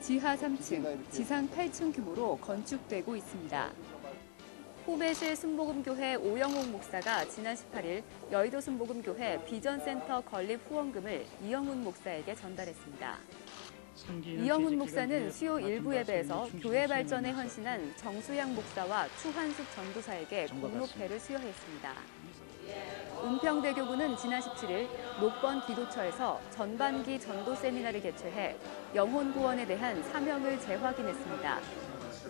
지하 3층, 지상 8층 규모로 건축되고 있습니다. 포매실 순복음교회 오영옥 목사가 지난 18일 여의도 순복음교회 비전센터 건립 후원금을 이영훈 목사에게 전달했습니다. 이영훈 목사는 수요 일부 예배에서 교회 발전에 헌신한 정수양 목사와 추한숙 전도사에게 공로패를 수여했습니다. 은평대교구는 지난 17일 녹번 기도처에서 전반기 전도 세미나를 개최해 영혼 구원에 대한 사명을 재확인했습니다.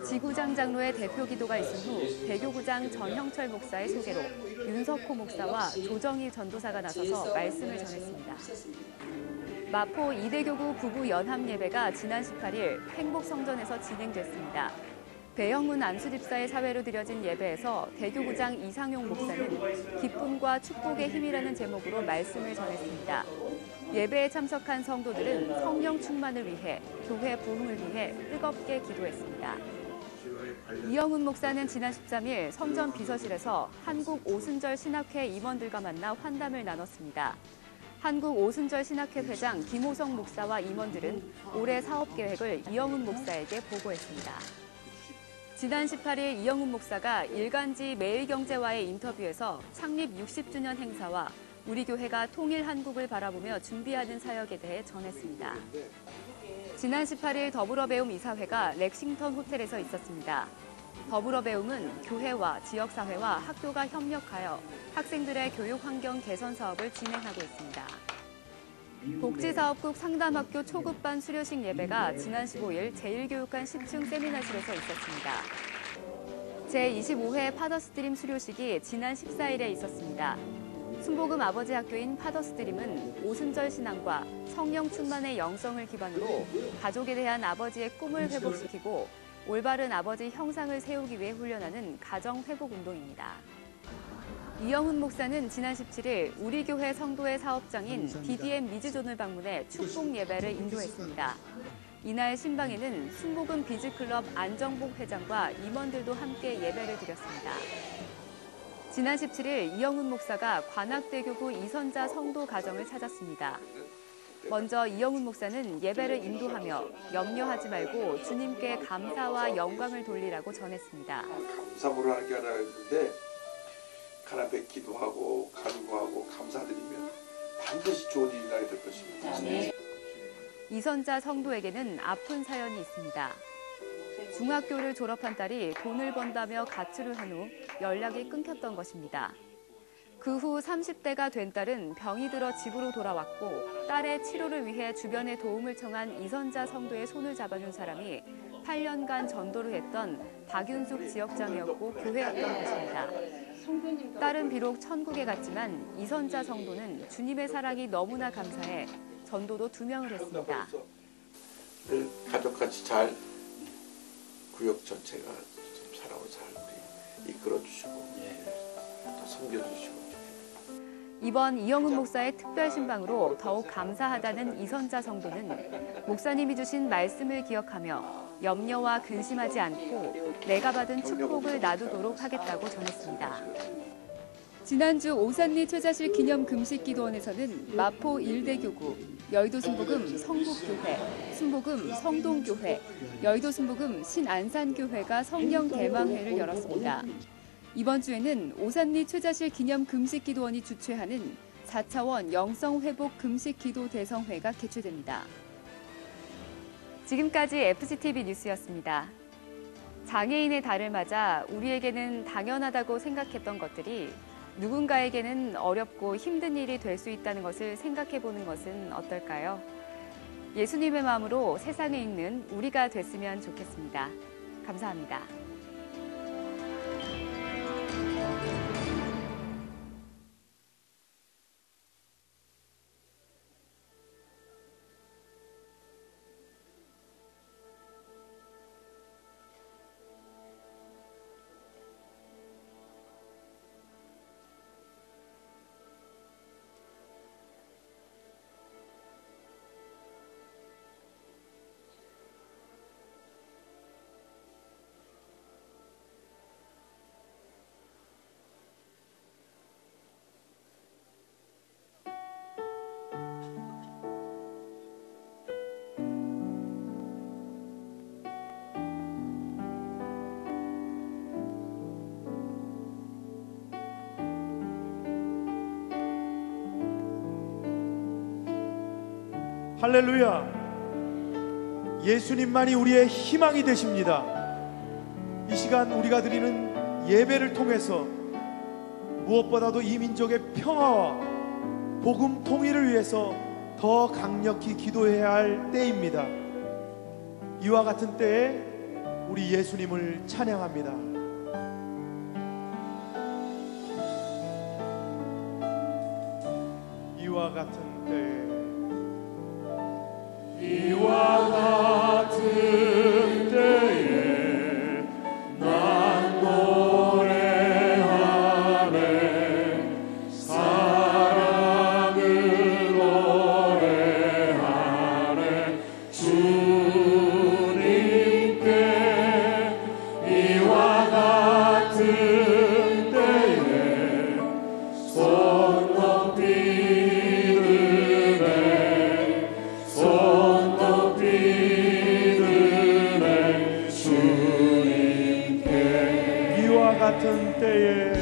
지구장 장로의 대표 기도가 있은 후 대교구장 전형철 목사의 소개로 윤석호 목사와 조정희 전도사가 나서서 말씀을 전했습니다. 마포 이대교구 부부 연합 예배가 지난 18일 행복성전에서 진행됐습니다. 배영문 안수집사의 사회로 드려진 예배에서 대교구장 이상용 목사는 기쁨과 축복의 힘이라는 제목으로 말씀을 전했습니다. 예배에 참석한 성도들은 성령 충만을 위해 교회 부흥을 위해 뜨겁게 기도했습니다. 이영훈 목사는 지난 13일 성전 비서실에서 한국 오순절 신학회 임원들과 만나 환담을 나눴습니다. 한국 오순절 신학회 회장 김호성 목사와 임원들은 올해 사업 계획을 이영훈 목사에게 보고했습니다. 지난 18일 이영훈 목사가 일간지 매일경제와의 인터뷰에서 창립 60주년 행사와 우리 교회가 통일 한국을 바라보며 준비하는 사역에 대해 전했습니다. 지난 18일 더불어배움 이사회가 렉싱턴 호텔에서 있었습니다. 더불어배움은 교회와 지역사회와 학교가 협력하여 학생들의 교육 환경 개선 사업을 진행하고 있습니다. 복지사업국 상담학교 초급반 수료식 예배가 지난 15일 제1교육관 10층 세미나실에서 있었습니다. 제25회 파더스드림 수료식이 지난 14일에 있었습니다. 순복음 아버지 학교인 파더스드림은 오순절 신앙과 성령 충만의 영성을 기반으로 가족에 대한 아버지의 꿈을 회복시키고 올바른 아버지 형상을 세우기 위해 훈련하는 가정 회복 운동입니다. 이영훈 목사는 지난 17일 우리 교회 성도의 사업장인 DDM 미즈존을 방문해 축복 예배를 인도했습니다. 이날 신방에는 순복음 비즈클럽 안정복 회장과 임원들도 함께 예배를 드렸습니다. 지난 17일 이영훈 목사가 관악대교구 이선자 성도 가정을 찾았습니다. 먼저 이영훈 목사는 예배를 인도하며 염려하지 말고 주님께 감사와 영광을 돌리라고 전했습니다. 감사를 하게 하라 했는데 가난에 기도하고 간구하고 감사드리면 반드시 좋은 일이 나게 될 것입니다. 네. 이선자 성도에게는 아픈 사연이 있습니다. 중학교를 졸업한 딸이 돈을 번다며 가출을 한 후 연락이 끊겼던 것입니다. 그 후 30대가 된 딸은 병이 들어 집으로 돌아왔고 딸의 치료를 위해 주변에 도움을 청한 이선자 성도의 손을 잡아준 사람이 8년간 전도를 했던 박윤숙 지역장이었고 교회였던 것입니다. 딸은 비록 천국에 갔지만 이선자 성도는 주님의 사랑이 너무나 감사해 전도도 2명을 했습니다. 가족같이 잘 구역 전체가 좀 사랑으로 잘 우리 이끌어주시고 또 섬겨주시고. 이번 이영훈 목사의 특별 신방으로 더욱 감사하다는 이선자 성도는 목사님이 주신 말씀을 기억하며 염려와 근심하지 않고 내가 받은 축복을 놔두도록 하겠다고 전했습니다. 지난주 오산리 최자실 기념 금식기도원에서는 마포 1대교구, 여의도 순복음 성북교회, 순복음 성동교회, 여의도 순복음 신안산교회가 성령 대망회를 열었습니다. 이번 주에는 오산리 최자실 기념 금식기도원이 주최하는 4차원 영성회복 금식기도 대성회가 개최됩니다. 지금까지 FCTV 뉴스였습니다. 장애인의 달을 맞아 우리에게는 당연하다고 생각했던 것들이 누군가에게는 어렵고 힘든 일이 될 수 있다는 것을 생각해보는 것은 어떨까요? 예수님의 마음으로 세상에 있는 우리가 됐으면 좋겠습니다. 감사합니다. 할렐루야. 예수님만이 우리의 희망이 되십니다. 이 시간 우리가 드리는 예배를 통해서 무엇보다도 이 민족의 평화와 복음 통일을 위해서 더 강력히 기도해야 할 때입니다. 이와 같은 때에 우리 예수님을 찬양합니다. 이와 같은 때에, 이와 같은 때에 난 노래하네. 사랑을 노래하네. 주님께 이와 같은 때에 손 높이 같은 때에,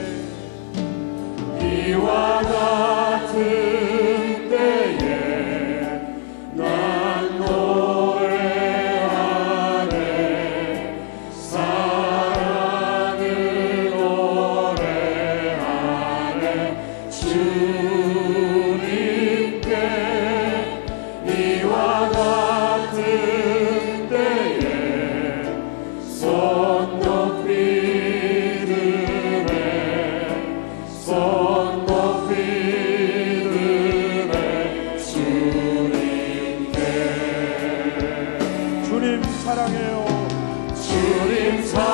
이와 같은 때에 난 노래하네. 사랑을 노래하네. 주님께 이와 같은 때에 손 높이 사랑해요. 주님 사랑해요.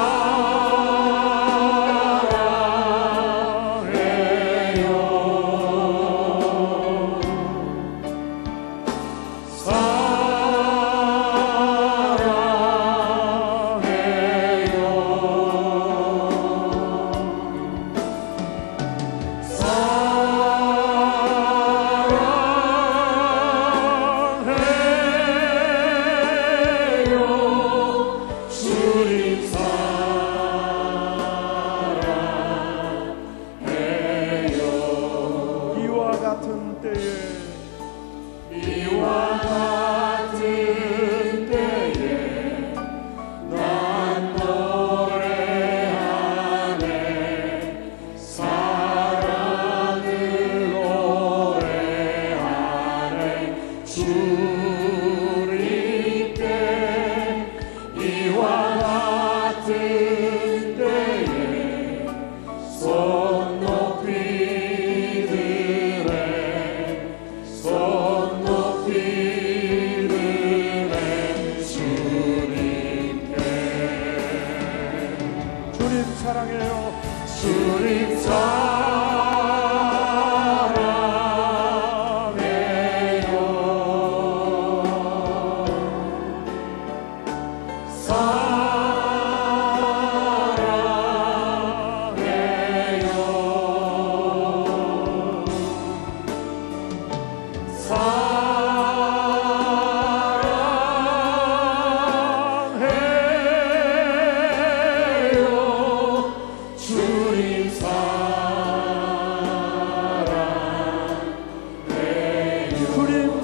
사랑해요.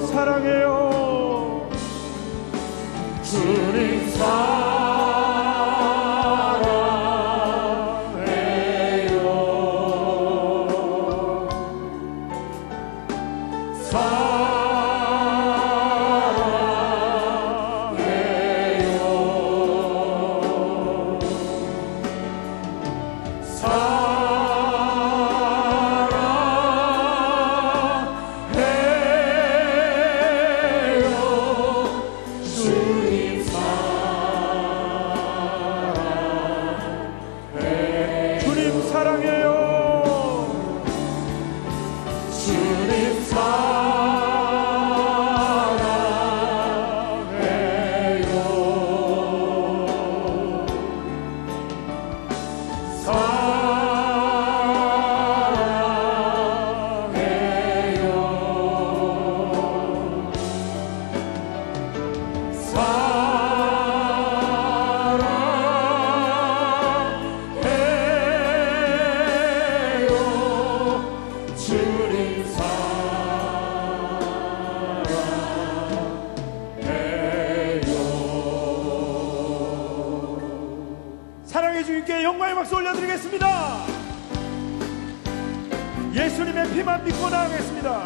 사랑해요. 주님 사랑해요. 주님 사랑해요. 살아계신 주님께 영광의 박수 올려드리겠습니다. 예수님의 피만 믿고 나가겠습니다.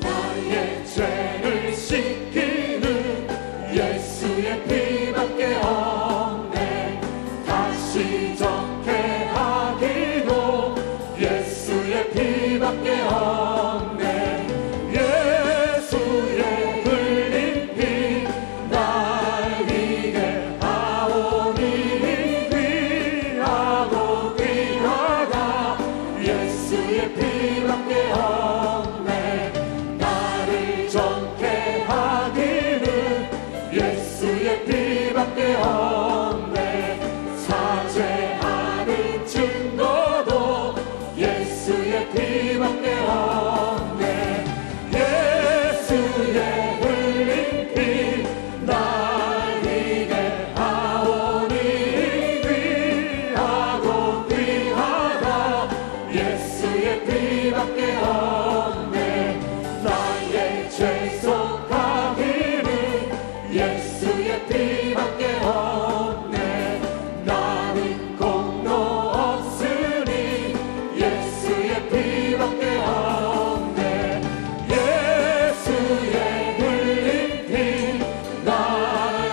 나의 죄를 씻기는 예수의 피밖에 없네. 다시 정케 하기도 예수의 피밖에 없네. 예수의 흘린 피 날 위게 하오니 귀하고 귀하다. 예수의 피밖에 없네. 나를 정케 하기는 예수의 피밖에 없네. 사죄하는 증거도 예수의 피밖에 없네. 예수의 흘린 피 날 위게 하오니 귀하고 귀하다. 예수의 피밖에 없네. 나의 죄 속하기는 예수의 피밖에 없네. 나는 공로 없으니 예수의 피밖에 없네. 예수의 흘린 피 날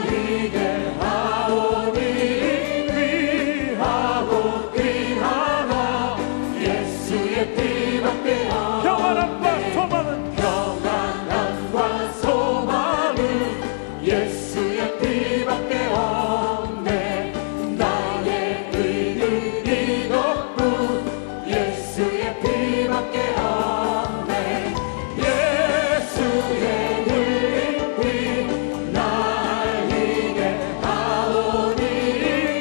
위게 하오니 귀하고 귀하다. 예수의 피밖에 없네. 평안함과 소망은 평안함과 소망은 예수의 피밖에 없네. 나의 의는 이것뿐 예수의 피밖에 없네. 예수의 흘린 피 날 위게 하오니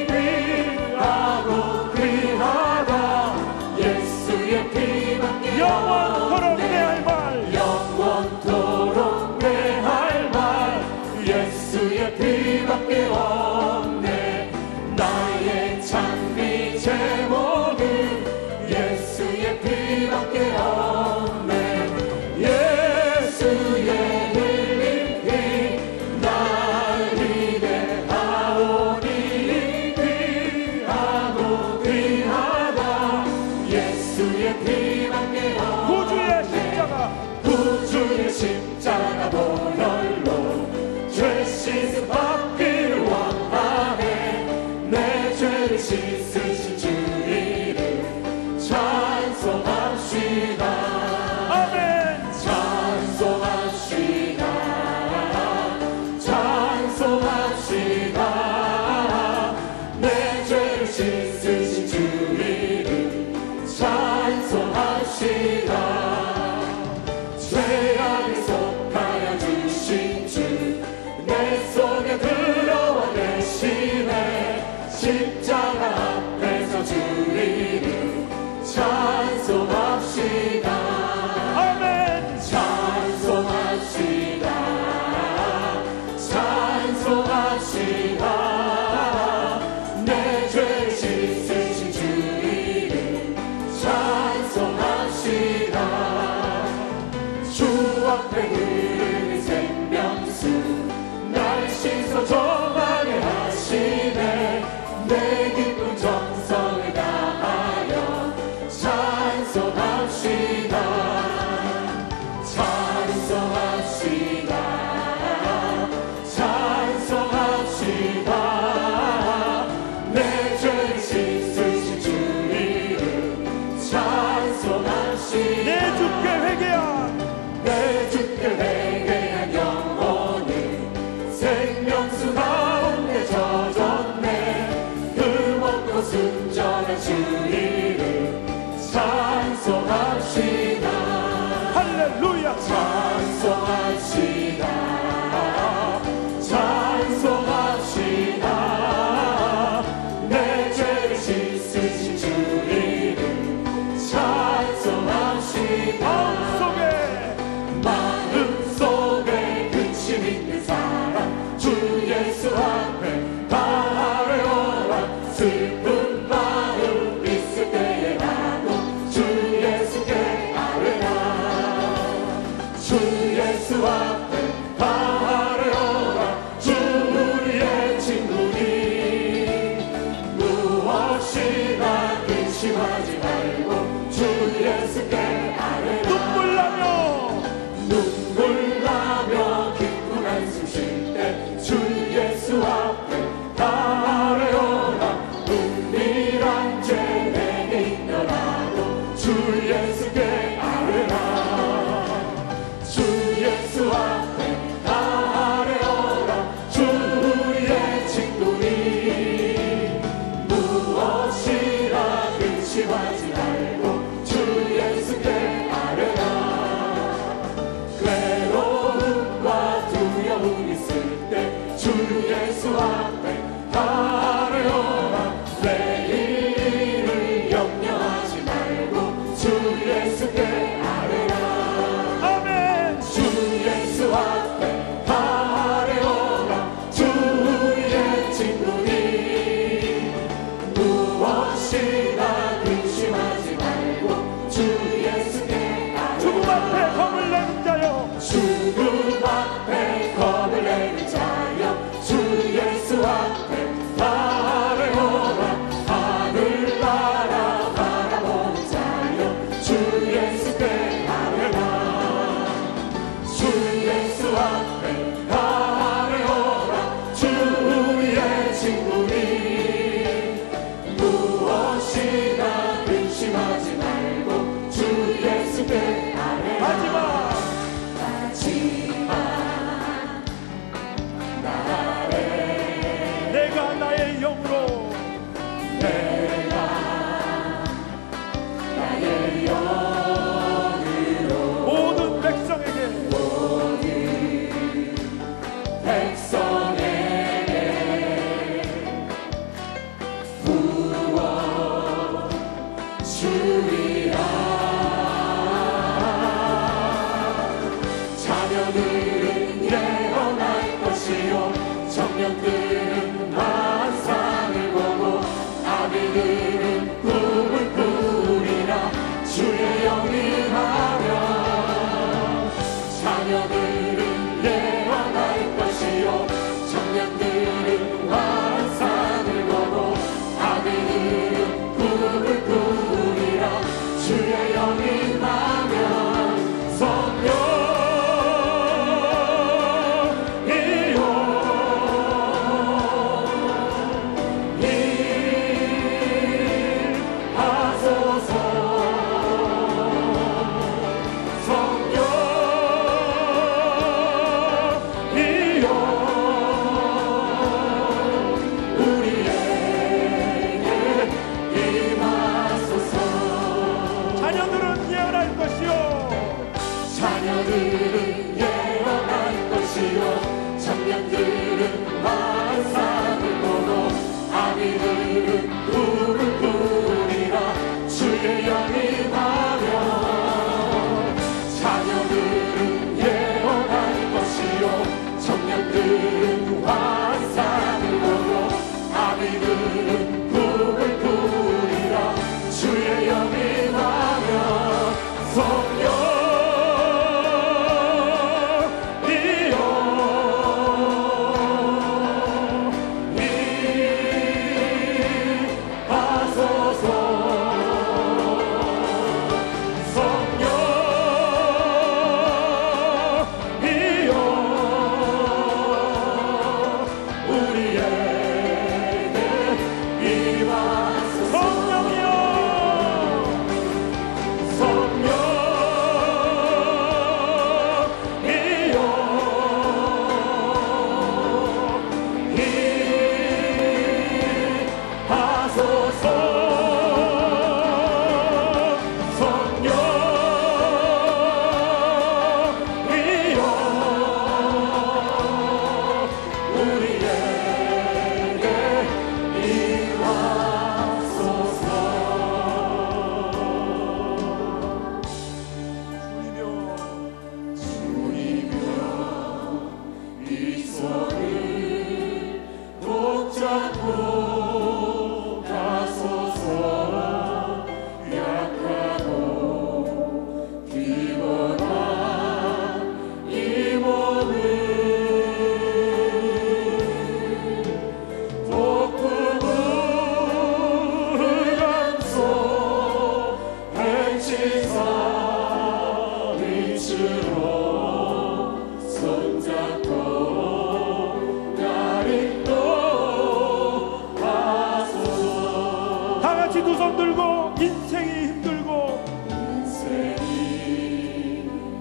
귀하고 귀하다. 예수의 피밖에 영원토록 내 할 말. 영원토록 내 할 말 예수의 피밖에 없네. 나의 찬미 제목은 예수의 피밖에 없네. 예수의 흘린 피 날 위게 하오니 귀하고 귀하다. 예수의 피밖에 없네. 구주의 십자가 구주의 십자가 보혈로 죄 씻음 받기를 원하네. 내 죄를 씻으신 주 이름 찬송합시다. 아멘. 찬송합시다. 찬송합시다. 내 죄를 씻으신 주 이름 찬송합시다. 죄악에 속하여 주신 주 내 속에 들어와 계시네. 십자가 앞에서 주 이름 찬송합시다. 아멘. 찬송합시다. 찬송합시다. 내 죄를 씻으신 주 이름 찬송합시다. 주 앞에 흐르는 생명수 날 씻어 정하게 하시네. 내 기쁜 정성을 다하여 찬송합시다. 찬송합시다. 찬송합시다. 내 죄를 씻으신 주 이름 찬송합시다. 내 주께 회개한 내 주께 회개한 영혼은 생명수 가운데 젖었네. 그 먹고 순전한 주 이름 찬송합시다. 할렐루야. 찬송합시다. 찬송합시다. 내 죄를 씻으신 주 이름 찬송합시다. 마음속에 근심 있는 사람 주 예수 앞에 다 아뢰어라. 슬픈 마음 있을 때에라도 주 예수께 아뢰라. 주 예수 앞에 다 아뢰어라. 주 우리의 친구니 내가 나의 영으로 모든 백성에게 자녀들은 예언할 것이요 청년들은 환상을 보고 아비들은 꿈을 꾸리라 주의 영이 임하면 자녀들은 예언할 것이요 청년들은 환상을 보고 아비들은 꿈을 꾸리라 주의 영이 임하면 성령 자녀들은 예언할 것이요 자녀들은 예언할 것이요 청년들은 환상을 보고 아비들은 꿈을 꾸리라 주의 영이 임하면 자녀들은 예언할 것이요 청년들은 환상을 보고 아비들은 꿈을 꾸리라 주의 영이 임하면 성령 두 손 들고 인생이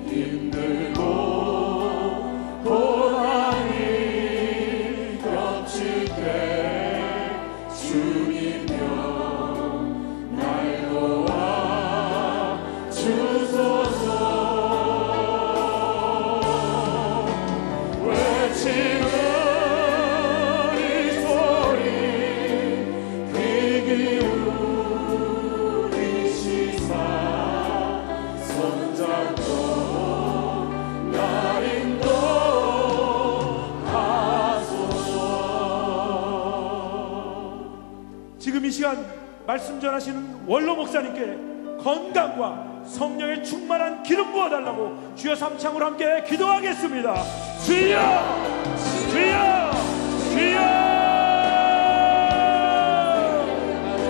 힘들고 고난이 겹칠 때 주님여 날 도와 주소서 외치는 이 소리 귀 기울이시사 손잡고 날 인도하소서. 지금 이 시간 말씀 전하시는 원로 목사님께 건강과 성령의 충만한 기름 부어달라고 주여 삼창으로 함께 기도하겠습니다. 주여 주여 주여.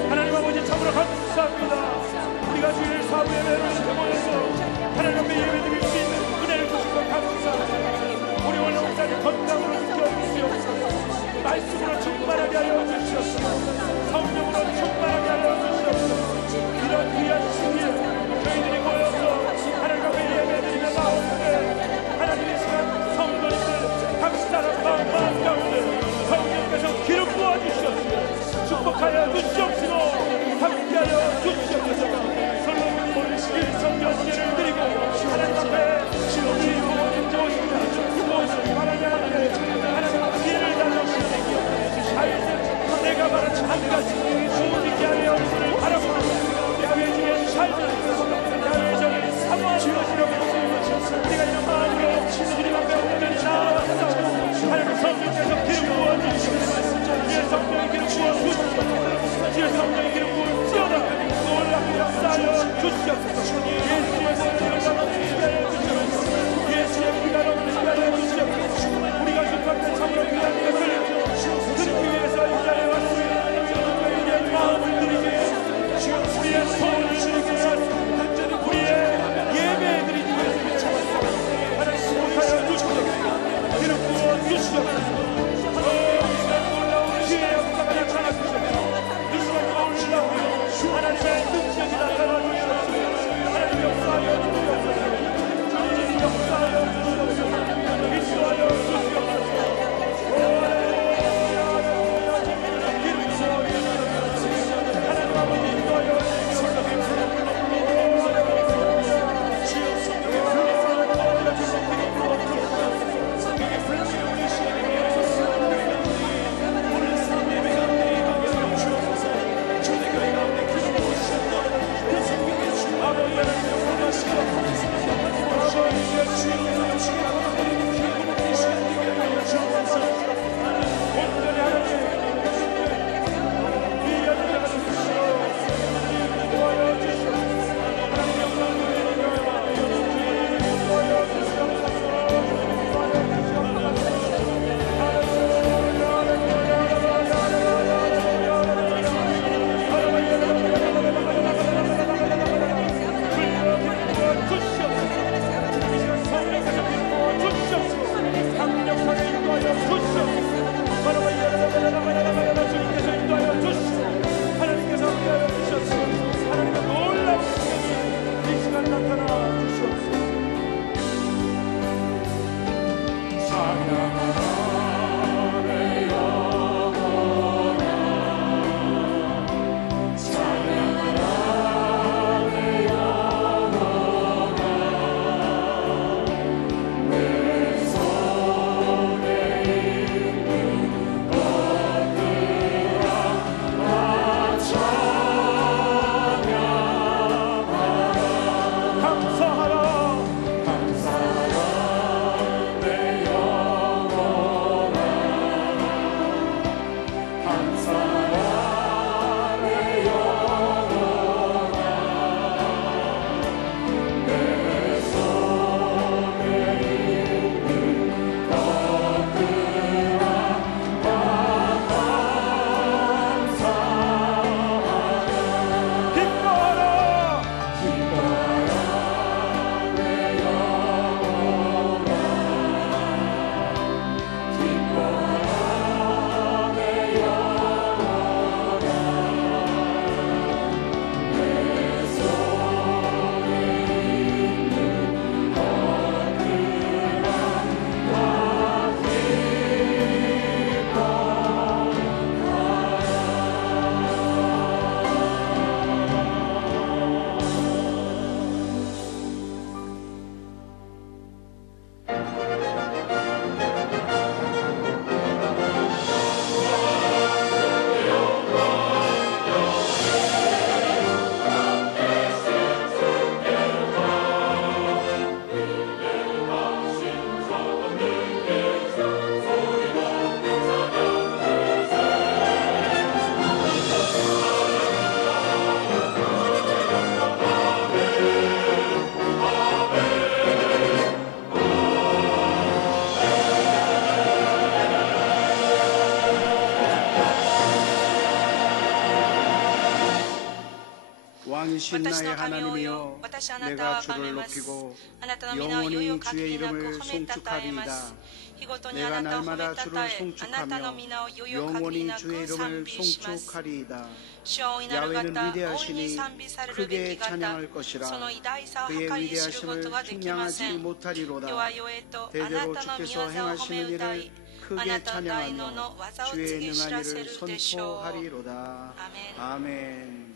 하나님 아버지 참으로 감사합니다. 우리가 주일 사부 예배를 이렇게 모여서 하나님 앞에 예배드릴 수 있는 은혜를 주신 것 감사합니다. 우리 원로 목사님 건강으로 지켜주시옵소서. 말씀으로 충만하게 하여 주시옵소서. 성령으로 충만하게 하여 주시옵소서. 이런 귀한 시기에 저희들이 모여서 하나님 앞에 예배드리며 나오는데 하나님의 전능하신 私 나의 の神をよ 하나님이여 私あなたを 내가 崇め 주를 ます 높이고 あなたの皆をよよ 영원히 限 주의 りなく 이름을 褒めたたえま 송축하리이다 す日ごとに 내가 あなたを褒め 날마다 た 주를 たえあなたの 송축하며 皆をよよ限り 영원히 な 주의 く賛 이름을 美します 송축하리이다 主は大いなる 야훼는 方、大いに 위대하시니 賛美されるべ 크게 き方、 찬양할 것이라 その偉大さを 그의 計り知ること 위대하심을 ができませ 측량하지 ん。 못하리로다 弱々へとあな 대대로 たの御 주께서 業を褒め 행하시는 歌い 일을 、あな 크게 たの大能 찬양하며 の技を 주의 告げ知 능한 らせ 일을 るでしょう。 선포하리로다 アメン。 아멘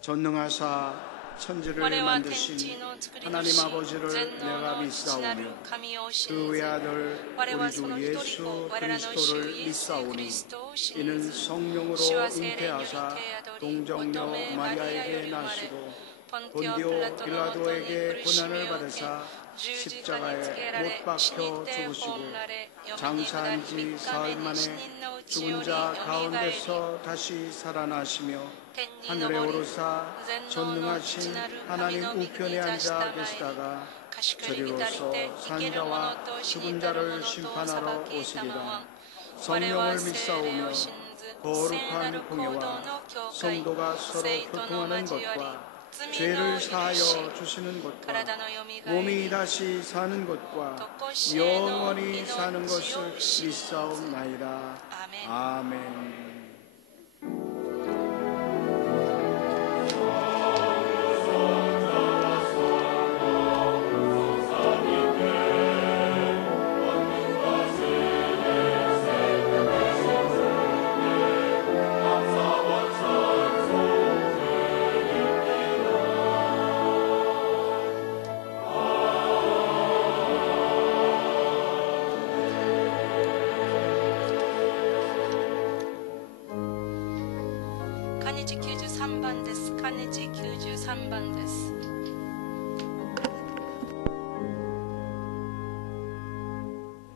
전능하사 천지를 我は天 만드신 地の作り 하나님 主、 아버지를 全能 내가 の父なる 믿사오며 神を 그 信 외 ず。 아들 我は 우리 その 주 一人子、 예수 我らの主 그리스도를 イエス・ク 믿사오니 リストを信 이는 ず。 성령으로 主は聖霊により 잉태하사 手宿り、 동정녀 乙女マリアよ 마리아에게 り生まれ、 나시고 ポンティオ・ピ 본디오 ラトのもとに 빌라도에게 苦しみ 고난을 を受け、 받으사 十字架につけ 십자가에 られ、 못 死に 박혀 て 죽으시고 葬られ、読みに下り 장사한 3 지 日 사흘 目に 만에 死人のうちよ 죽은 り 자 よみがえり、 가운데서 다시 살아나시며 天に 하늘에 昇り、 오르사 全能の父 전능하신 なる神 하나님 の御国に 우편에 座した 앉아 まえに、 계시다가 賢くに至り 저리로서 て生ける者 산자와 と死に 죽은 たる 자를 者と裁 심판하러 きたまわ 오시리라 ん。我は 성령을 聖霊 믿사오며 を信ず、聖なる 거룩한 行動の 공예와 教会、 성도가 서로 聖との 교통하는 交わり、 것과 罪の 죄를 許し、 사하여 주시는 것과 体のよみがえ 몸이 り、 다시 사는 것과 常しえの 영원히 사는 命 것을 を信ず。 믿사옵나이다 アメン。 아멘漢日93番です。漢日93番です。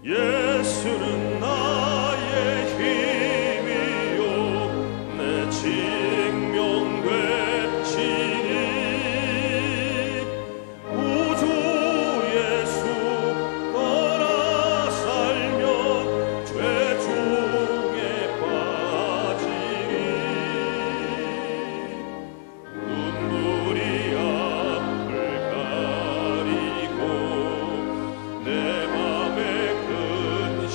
예수는 나의 힘이요 내 증명되시니 우주 예수 떠나 살면 죄 중에 빠지니 눈물이 앞을 가리고 내 맘에 근심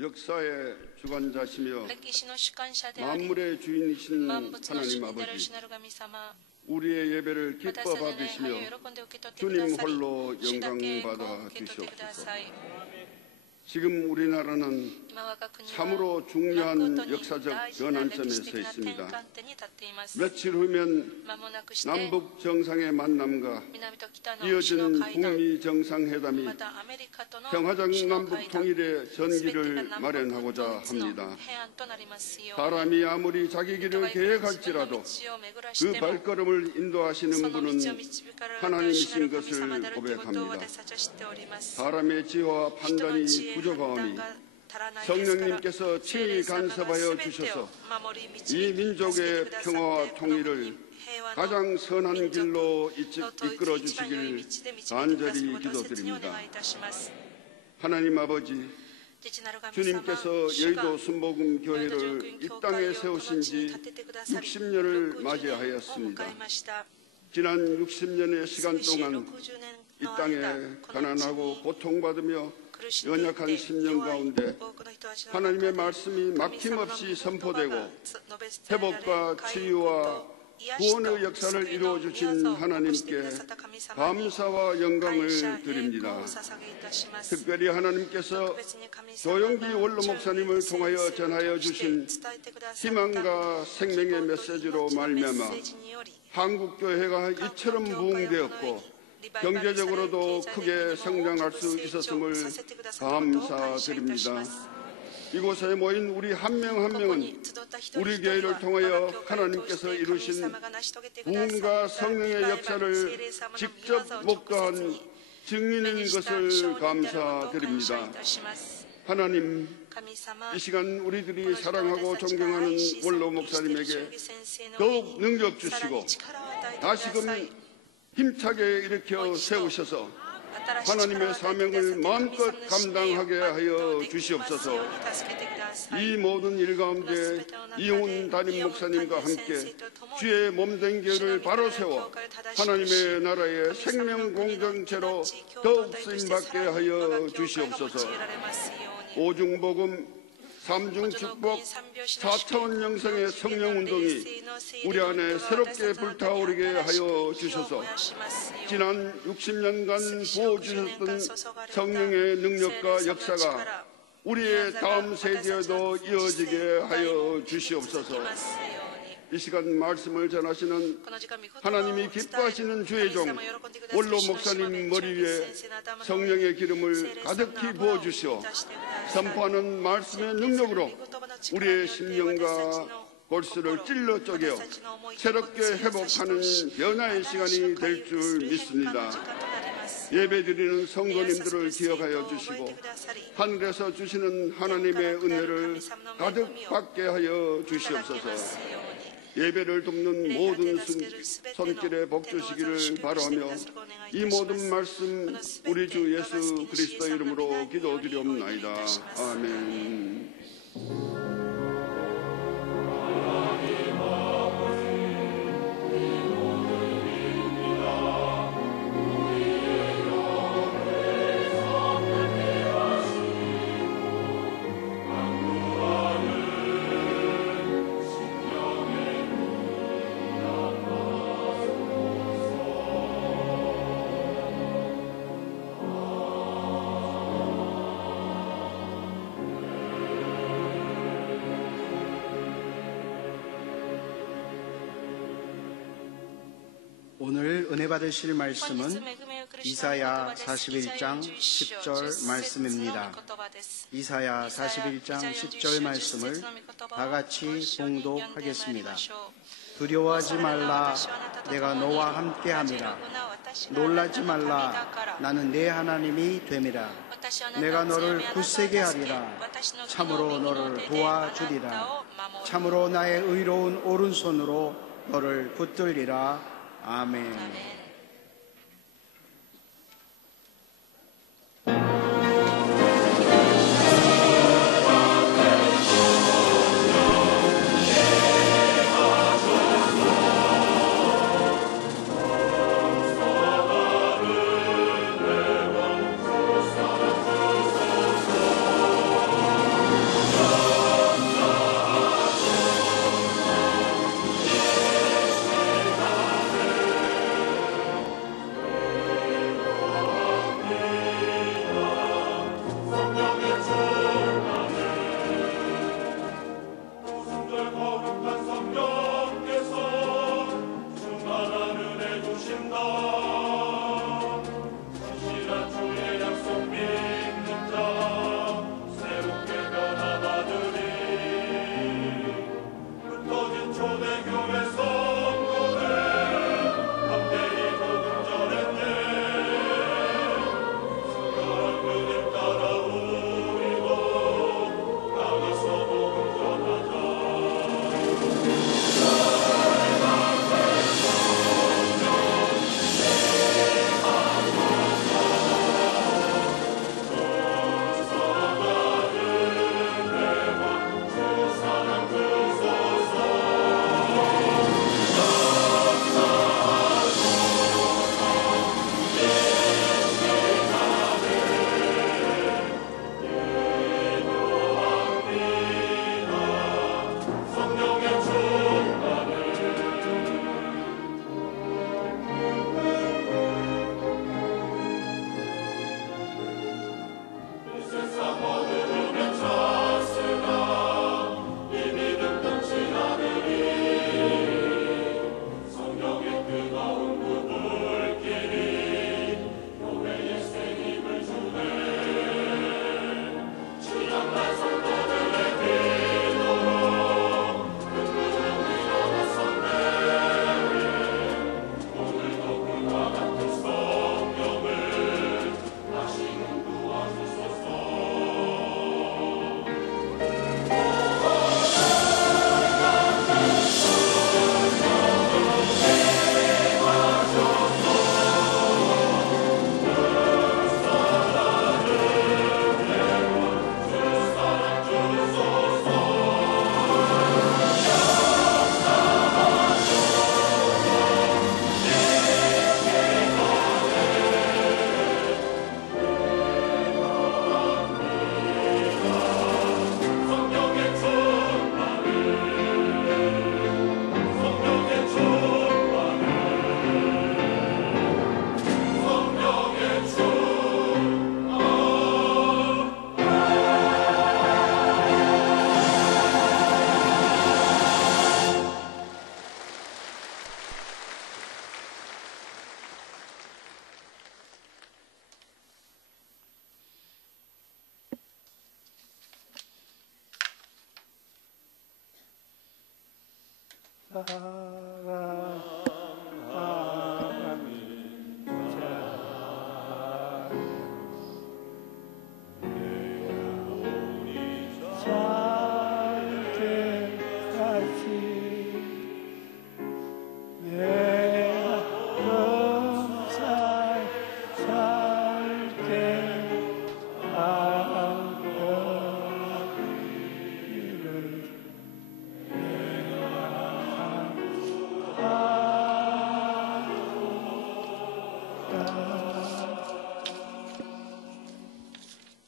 역사의 주관자시며 歴史の主観者であり 만물의 주인이신 万物の主 하나님 になる 아버지, 主なる神様 우리의 예배를 私た 기뻐 ちの礼拝 받으시며 を喜んで受け取ってくだ 주님 さり 홀로 主だけ 영광 を 받아 受け取ってくだ 주시옵소서. さい 지금 우리나라는 今我が国は 참으로 중요한 誠に 역사적 大事な歴 전환점에 史 서 的な転 있습니다. 換点に立っています 며칠 후면 間もなくして 남북 정상의 만남과 南と北の首 이어진 脳会談 북미 정상회담이 またアメリカとの 평화적 首脳 남북 会談 통일의 全てが 전기를 南北 마련하고자 統一の 합니다. 平安となりますように 사람이 아무리 자기 人が 길을 いくら自分の 계획할지라도 道を巡らし 그 ても 발걸음을 そ 인도하시는 の道を 분은 導かれる主な 하나님이신 る神様 것을 であるということを 고백합니다. 私たちは知っております 사람의 지혜와 人の 판단이 知恵判断 부족하오니 が足らないですから 성령님께서 聖霊 친히 様が 간섭하여 全てを 주셔서 守り 이 導き 민족의 助けてくださって 평화와 この 통일을 平和の 가장 선한 民族 길로 の統一 이끌어 一番良い 주시길 道で導いてくださる 간절히 ことを切にお 기도드립니다. 願いいたします 하나님 아버지, 父なる神様 주님께서 主が 여의도 순복음 ヨイド 교회를 上 이 教 땅에 会をこの 세우신 地に 지 建ててくださり 60년을 60年を 맞이하였습니다. 迎えました 지난 60년의 시간 美しい 동안 60年 이 の 땅에 間この地 가난하고 に 고통받으며 苦しんでいて 연약한 10년 弱い 가운데 多くの人たちの中で 하나님의 말씀이 神様の 막힘없이 御言葉 선포되고 が述べ伝えられ 회복과 回復 치유와 と癒しと 구원의 역사를 救いの 이루어 御業 주신 を起こしてく 하나님께 ださった神様に 감사와 感謝 영광을 栄光 드립니다. を捧げいたします 특별히 하나님께서 特別に神様が 조영기 원로 목사님을 통하여 先生を 전하여 通して 주신 伝えてくださった 희망과 생명의 希望と 메시지로 命のメッ 말미암아 セージにより 한국 교회가 이처럼 부흥되었고 경제적으로도 크게 성장할 수 있었음을 감사드립니다. 이곳에 모인 우리 한 명 한 명은 우리 교회를 통하여 하나님께서 이루신 부흥과 성령의 역사를 직접 목도한 증인인 것을 감사드립니다. 하나님, 이 시간 우리들이 사랑하고 존경하는 원로 목사님에게 더욱 능력 주시고 다시금 힘차게 일으켜 세우셔서 하나님의 사명을 마음껏 감당하게 하여 주시옵소서. 이 모든 일 가운데 이용훈 담임 목사님과 함께 주의 몸된 교회를 바로 세워 하나님의 나라의 생명 공동체로 더욱 쓰임받게 하여 주시옵소서. 오중복음, 삼중축복, 4차원 영성의 성령운동이 우리 안에 새롭게 불타오르게 하여 주셔서 지난 60년간 부어주셨던 성령의 능력과 역사가 우리의 다음 세대에도 이어지게 하여 주시옵소서. 이 시간 말씀을 전하시는 하나님이 기뻐하시는 주의 종 원로 목사님 머리 위에 성령의 기름을 가득히 부어주시오. 선포하는 말씀의 능력으로 우리의 심령과 골수를 찔러 쪼개어 새롭게 회복하는 변화의 시간이 될 줄 믿습니다. 예배드리는 성도님들을 기억하여 주시고 하늘에서 주시는 하나님의 은혜를 가득 받게 하여 주시옵소서. 예배를 돕는 모든 손길에 복 주시기를 바라며 이 모든 말씀 우리 주 예수 그리스도 이름으로 기도드리옵나이다. 아멘. 오늘 은혜 받으실 말씀은 이사야 41장 10절 말씀입니다. 이사야 41장 10절 말씀을 다 같이 봉독하겠습니다. 두려워하지 말라, 내가 너와 함께함이라. 놀라지 말라, 나는 내 하나님이 됨이라. 내가 너를 굳세게 하리라. 참으로 너를 도와주리라. 참으로 나의 의로운 오른손으로 너를 붙들리라. 아멘. 주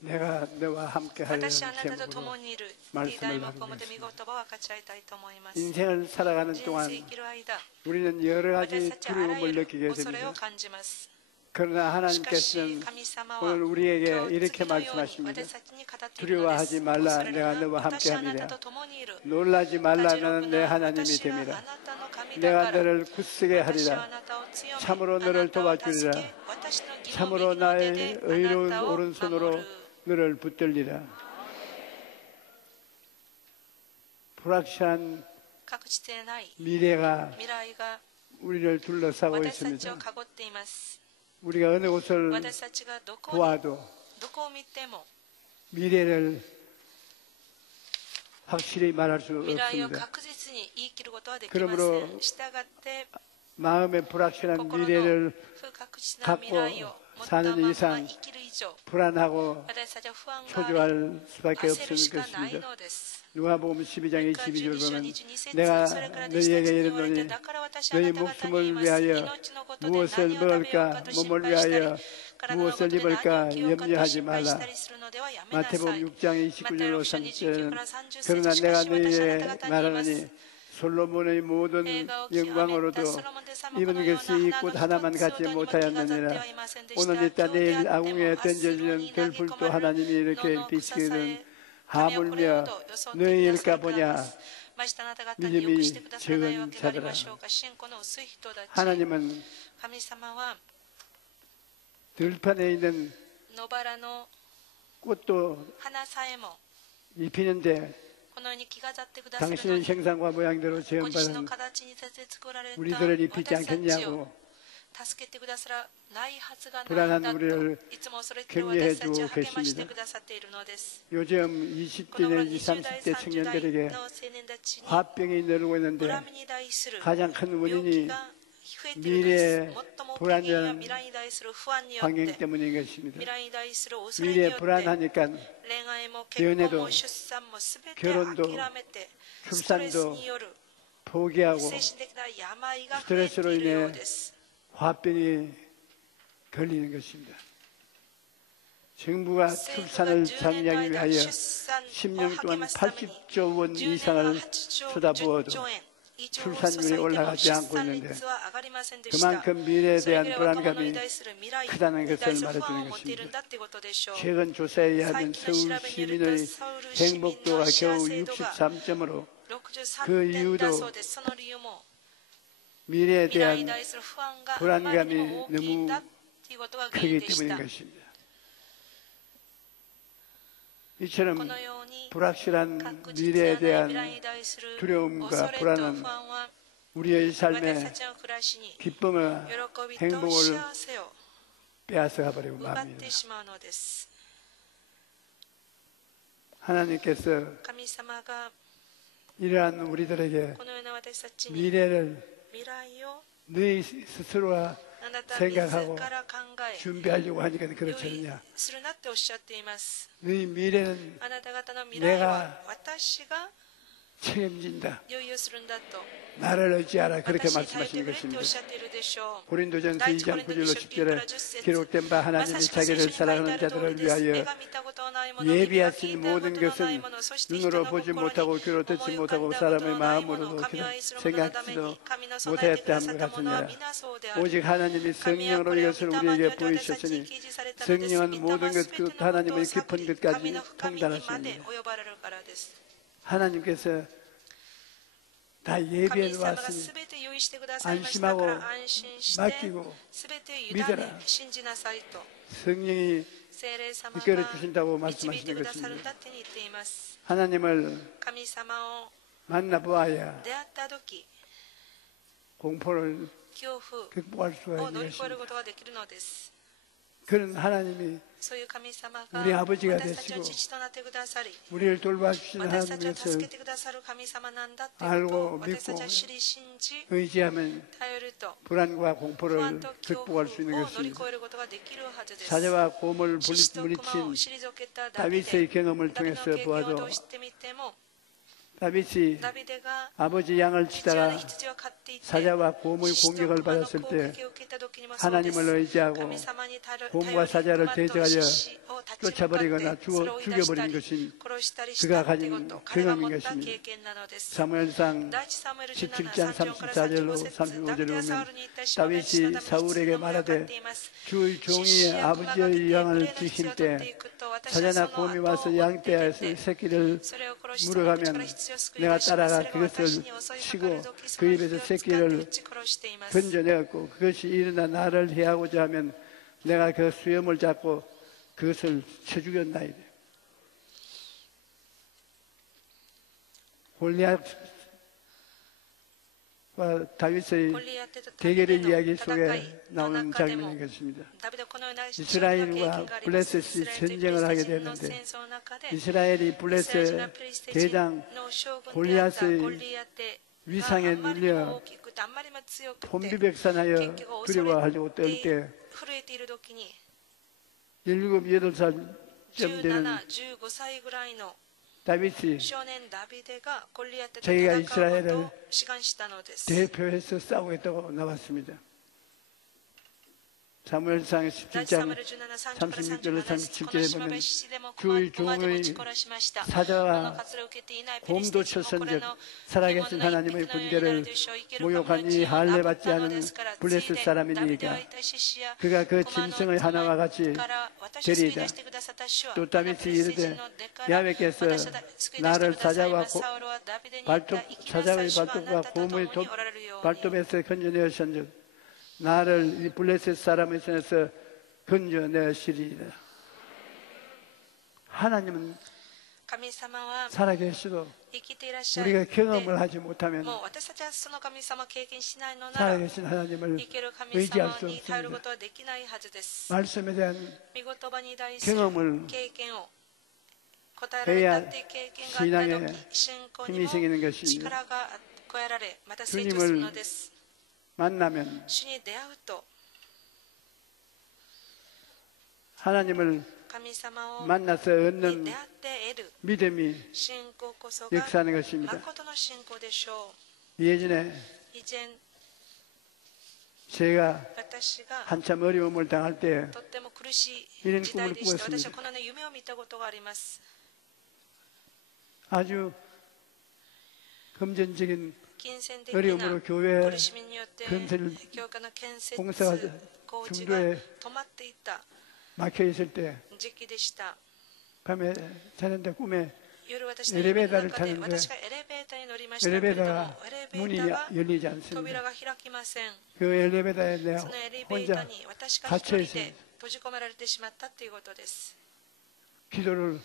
내가 너와 함께하는 私はあなたと 제목으로 共にいる 말씀을 題目をもって御言 나누겠습니다. 葉を分かち合いたいと思います。 인생을 살아가는 人 동안 生生きる間、 우리는 여러 私 가지 たちはあら 두려움을 ゆる 느끼게 恐れ 됩니다. を感じます。 그러나 しかし 하나님께서는 神様 오늘 は 우리에게 今日 이렇게 次のように 말씀하십니다. 私たちに語っているのです。 두려워하지 말라. 恐れる 내가 な 너와 私はあなた 함께하니라. と共にいる。 놀라지 말라. 立ちろ 나는 く 내 な 하나님이 私はあ 됨이라. なたの神だ 내가 から。 너를 굳세게 私はあ 하리라. なたを強め、 참으로 あな 너를 たを助 도와주리라. け、私の義の 참으로 右の手 나의 であ 의로운 なたを 오른손으로 守る。 너를 붙들리라. 불확실한 確実でない 미래가 未来が 우리를 둘러싸고 私たちを 있습니다. 囲っています。 우리가 어느 곳을 私たちがどこを 보아도 見ても 미래를 확실히 말할 수 未来を 없습니다. 確実に言い切ることはできません。 그러므로 したがって 마음의 불확실한 心の 미래를 不確実な未来を持った 사는 まま 이상 生きる以上、 불안하고 私たちは不安があり 초조할 수밖에 焦るし 없는 かない 것입니다. のです。 누가복음 12장 22절 12章 보면 22節 내가 それから弟子たち 너희에게 に言われて 이르노니 だから私はあ 너희 なた方に言い 목숨을 ます。 위하여 命のことで 무엇을 何を食べよう 먹을까 かと心 몸을 配したり 위하여 体のこと 무엇을 で何を 입을까 着ようかと 염려하지 心配し 말라. たりするのではやめなさい。 마태복음 6장 29절로 マタイ6章29 30절은 から30 그러나 節しか 내가 し私あな 너희에게 た方に言います 말하노니 솔로몬의 모든 映画を極め 영광으로도 たソロモンでさもこ 입은 のような 것이 이 花 꽃 の 하나만 一つ 갖지 ほどにも気が立って 못하였느니라. はいませんでした。 오늘 이따 今日で 내일 あっても 아궁에 明日炉 던져지는 に投げ込 들불도 まれる 하나님이 野 이렇게 の草さ 비치기는 え神はこれほ 하물며 ど予想ってくださる 너희일까 から 보냐. です。ましてあなた方によくしてくださらないわけがありましょうか。信仰の薄い人たち。 하나님은 神様は 들판에 있는 野原の 꽃도 花さえも 입히는데 このように気が立ってくださるの 당신의 に 형상과 모양대로 ご自身の 지음받은 形に立て作られた 우리들을 입히지 私たちを 않겠냐고 助けてくださらないはずがない 불안한 んだと 우리를 いつも恐れている 격려해 私たちを 주고 励まして 계십니다. くださっているのです。 요즘 この頃 20대 내지 20代 30대 30代 청년들에게 の青年たちに 화병이 늘고 있는데 恨みに対する 가장 큰 病気 원인이 が増えているのです。 미래의 最も大きい原因は 불안한 未来に対する不安によっ 환경 て 때문인 것입니다. 未来に対する恐れに 미래 よって 불안하니까 恋愛も結婚 연애도 も出産もすべて 결혼도 諦めてストレス 출산도 による 포기하고 精神的な病が増えて 스트레스로 いるよう 인해 です。 화병이 걸리는 것입니다. 정부가 政府が 출산을 10年 장려하기 の間 위하여 出産を 10년 励 동안 ますために 80조 원 10年は 이상을 8 쏟아부어도 10兆円以上を 출산율이 注いでも 올라가지 出 않고 産 있는데 率は上がりませんでした。 그만큼 미래에 それ 대한 ぐらい若者 불안감이 に対する未来 크다는 に対 것을 する不 말해주는 安を持っているん 것입니다. だっていうことでしょう。 최근 조사에 의하면 最近 서울 の調べによる 시민의 とソウル市民の 행복도가 幸 겨우 せ度が 63점으로 63 그 点 이유도 だそうです。その理由も 미래에 未来に 대한 対する不安があ 불안감이 まりにも大きいんだっていうことが原因 크기 でし 때문인 た。 것입니다. こ 이처럼 のように 불확실한 確実 미래에 ではない未 대한 来に対する 두려움과 恐れと 불안은 不安は 우리의 私た 삶의 ちの暮らしに 기쁨과 喜びと 행복을 幸せを 빼앗아가 버리고 奪っ 맙니다. てしまうのです。 하나님께서 神様が 이러한 우리들에게 このような私たちに 미래를 未来を 너희 스스로가 あなた自 생각하고 ら考え 준비하려고 하니까 用 그렇지 意 않느냐. するなっておっしゃっています。 너희 미래는 あなた方の未来は 내가 私が 책임진다. 用意をするんだと 나를 의지하라. 그렇게 私に耐えて 말씀하시는 くれっておっ 것입니다. しゃっているでしょう。 고린도전서 第一 2장 コリント 9절로 書9から 10절에 10節 기록된 바 ま 하나님이 さしく聖 자기를 書に書いてあ 사랑하는 る通り 자들을 です。目 위하여 が見たことのないもの、耳が聞い 예비하신 たこ 모든 とのない 것은 もの、そして人 눈으로 の 보지 心に 못하고 思 귀로 い 듣지 浮か 못하고 んだこと 사람의 のないもの、 마음으로도 神を愛する者のために 생각지도 神の備えてくださったものは 못하였다함과 皆そうである。 오직 하나님이 神はこ 성령으로 れを 이것을 御霊によ 우리에게 って私たちに 보이셨으니 記示されたのです。 성령은 御霊 모든 は 것 すべての 그 ことを 하나님의 悟 깊은 り、 것까지 神の深みにまで 통달하십니다. 及ばれるからです。 하나님께서 다 예비해 神様が 놓았으니 すべて用意してくださいましたから安心して 맡기고 すべて委 믿어라 ね信じなさいと 성령이 聖霊様 이끌어 が 주신다고 導い 말씀하시는 てくださるん 것입니다. だって言っています。 하나님을 神様を 만나보아야 出会った時 공포를 恐怖 극복할 수가 を乗 있는 り越える 것입니다. ことができるのです。 그런 하나님이 そういう神様が 우리 아버지가 私たちの 되시고 父となってくださり、 우리를 돌봐주시는 私たちを 하나님의 助け 것을 てくださる神様なんだということを 알고 私たちは 믿고 知り信じ 의지하면 頼ると 불안과 不 공포를 安と恐怖 극복할 수 있는 を乗り 것입니다. 越えることができるはずです。 사자와 곰을 獅子と熊を 물리친 退けたダビデ、 다윗의 경험을 ダビデの 통해서 経験を 보아도 通してみても、 다윗이 ダビデが 아버지 양을 父親の 치다가 羊を飼っていて、 사자와 곰의 獅子と 공격을 熊の 받았을 攻 때 撃を受けた時にもそうです 하나님을 의지하고 神様に頼り 곰과 사자를 熊と 대적하여 獅子を立ち向かって 쫓아버리거나 それを追い出した 죽여버린 り 것이 殺したりし 그가 たってこ 가진 と、彼が持 경험인 った経 것입니다. 験なのです。 사무엘상 第一サムエル 17장 17から 34절로 35節、 35절에 ダビデはサウ 보면 ルに言ったしもべ父の 다윗이 ために 사울에게 羊の群れを飼っ 말하되 ています 주의 獅子 종이 や熊が来 아버지의 て 양을 群れの羊 지킬 を取って 때 いくと、私はそ 사자나 の 곰이 後を 와서 追って 양떼에서 出て 새끼를 それを殺し 물어가면 から羊を救い 내가 出します。 따라가 それが私 그것을 に襲いかか 치고 る時、そ 그 の 입에서 羊を掴んで 새끼를 撃ち殺しています。 건져내었고 그것이 일어나 나를 해하고자 하면 내가 그 수염을 잡고 그것을 쳐 죽였나이다. 골리앗과 다윗의 ゴリアテとダビ 대결의 デの 이야기 戦 속에 いの 나오는 中でも 장면인 것입니다. ダビデはこのような経 이스라엘과 験があります。 블레셋이 イスラエルと 전쟁을 하게 ペリシテ人の 되었는데 戦争の中で 이스라엘이 イスラエル 블레셋 がペリシテ人 대장 の将軍であった 골리앗의 ゴリアテ 위상에 があまりに 눌려 も大きくてあまりにも強くて 혼비백산하여 結局恐れ 두려워하고 떨 て 때 震えている時に 17, 8살쯤 17、 되는 15歳ぐらいの 다윗이 少年ダビデがゴリアテと 자기가 戦う 이스라엘을 ことを志願したのです。 대표해서 싸우겠다고 나왔습니다. 사무엘상 第一サム 17장 エル17、30から 36절로 37この 37절에 しもべ 보면 獅子でも 주의 熊でも 종의 撃ち殺しました。 사자와 この活動を受けていないペリシ 곰도 テ人もこれ 쳤은즉 の 살아계신 獣の 하나님의 一匹のようになる 군대를 でしょう。生ける 모욕하니 神の血を 할례 な 받지 ったの 않은 ですから 블레셋 ついで 사람이니까 ダビデは言った獅子や 그가 그 熊の 짐승의 하나와 같이 から私を救い 되리이다. 出してくださった主は 또 この 다윗이 ペリシテ人 이르되 の出から 야훼께서 私を救い出してください 나를 ます。 사자와 サウルはダビデに言った 발톱 生きなさ 사자의 い主はあな 발톱과 たと共 곰의 におられるように 발톱에서 건져내었은즉 나를 이 블레셋 사람의 손에서 건져내시리이다. 하나님은 神様は 살아계시도 生きていらっしゃる 우리가 경험을 하지 못하면 もう私たちはその神様を経験しないのなら 살아계신 하나님을 生ける神 의지할 様 수 に頼るこ 없습니다. とはできないはずです。 말씀에 대한 御言葉に対する 경험을 経験を答えられたっていう経験があった時、信仰に 힘이 も 생기는 것입니다. 力が加えられ、また成長するのです。 만나면 主に出会うと 하나님을 神様を 만나서 に 얻는 出会って得る 믿음이 信仰こそが 역사하는 것입니다. 誠の信仰でしょ 예전에 う。以前 제가 私が 한참 어려움을 당할 때 とっても苦し 이런 い時代 꿈을 でした。 꾸었습니다. 私はこの、ね、夢を見たことがあります。 아주 금전적인 金銭的な 어려움으로 교회 苦しみによって 건설 教会の建設 공사가 工事が 중도에 止まっていた 막혀 있을 때 時期でした。 밤에 자는데 꿈에 夜私の夢の 엘리베이터를 中で 타는데 私がエレベーターに乗りましたけれども 엘리베이터가 エレベ 문이 ーターが 열리지 않습니다. 扉が開きません。 그 엘리베이터에 내가 そのエレベータ 혼자 ーに私が一 갇혀 人 있습니다. で閉じ込められてしまったということです。 기도를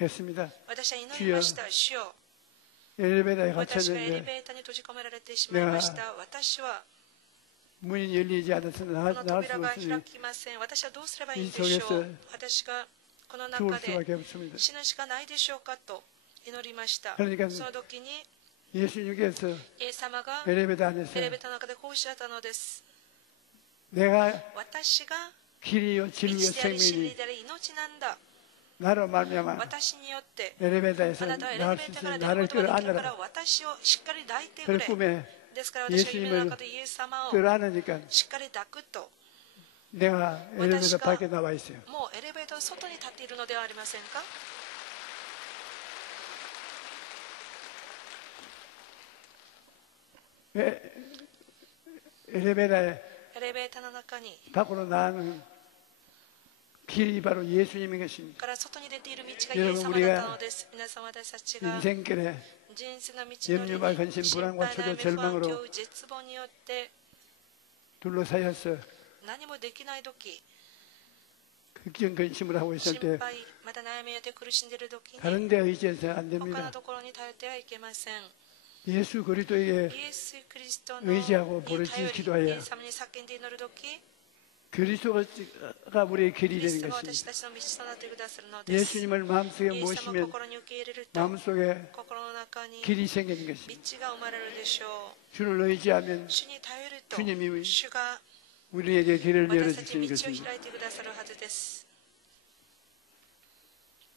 했습니다. 私は祈りました。主よ、 엘리베이터에 私がエレ 갇혔는데 ベーターに閉じ込められてしまいました。私は 문이 열리지 않아서 この 나갈 수 扉が 없으니 開きません。私はどうすればいい 이 んでしょ 속에서 う。私がこの 죽을 中で 수밖에 없습니다. 死ぬしかないでしょうかと祈りました。 그러니까 その時に 예수님께서 イエス様が 엘리베이터 안에서 エレベーターの中でこうおっしゃったのです。 내가 私が 길이요 道 진리요 であり真理 생명이 であり命なんだ。 나로 말미암아 私によって 엘리베이터에서 あなたはエレベ 나갈 ー 수 ターから 있으니 出る 나를 ことができるから 끌어안으라. 私をしっかり抱いて 그 くれ。 꿈에 ですから私は夢の中でイエス様を 끌어안으니까 しっかり抱くと、 내가 엘리베이터 밖에 나와 있어요. もうエレベーターの外に立っているのではありませんか。 엘리베이터에 エレベーターの中に 밖으로 나가는 길이 바로 예수님인 것입니다. から外に出ている道がイエス様だったのです。皆さん、私たちが 인생길에 人生の道のり 염려와 근심, に心 불안과 配 초조, 悩み不安 절망으로 恐怖絶望によって 둘러싸여서 何もできない時、 걱정 근심을 하고 있을 心 때 配また悩みによって苦しんでいる時に 다른 데 의지해서 안 他の 됩니다. ところに頼ってはいけません。 예수 그리스도에게 イエス・キリストの 의지하고 に 부르짖 頼り、イ 기도하여 エス様に叫んで祈るとき、 그리스도가 우리의 キ 길이 リス 되는 トが私 것입니다. たちの道となってくださるのです。 예수님을 마음속에 イエス様を 모시면 心に受け入れると、 마음속에 心の中に 길이 생기는 道 것입니다. が生まれるでしょ 주를 의지하면 う。主に頼ると、 주님이 主が 우리에게 길을 私たちに 열어주시는 道を 것입니다. 開いてくださるはずです。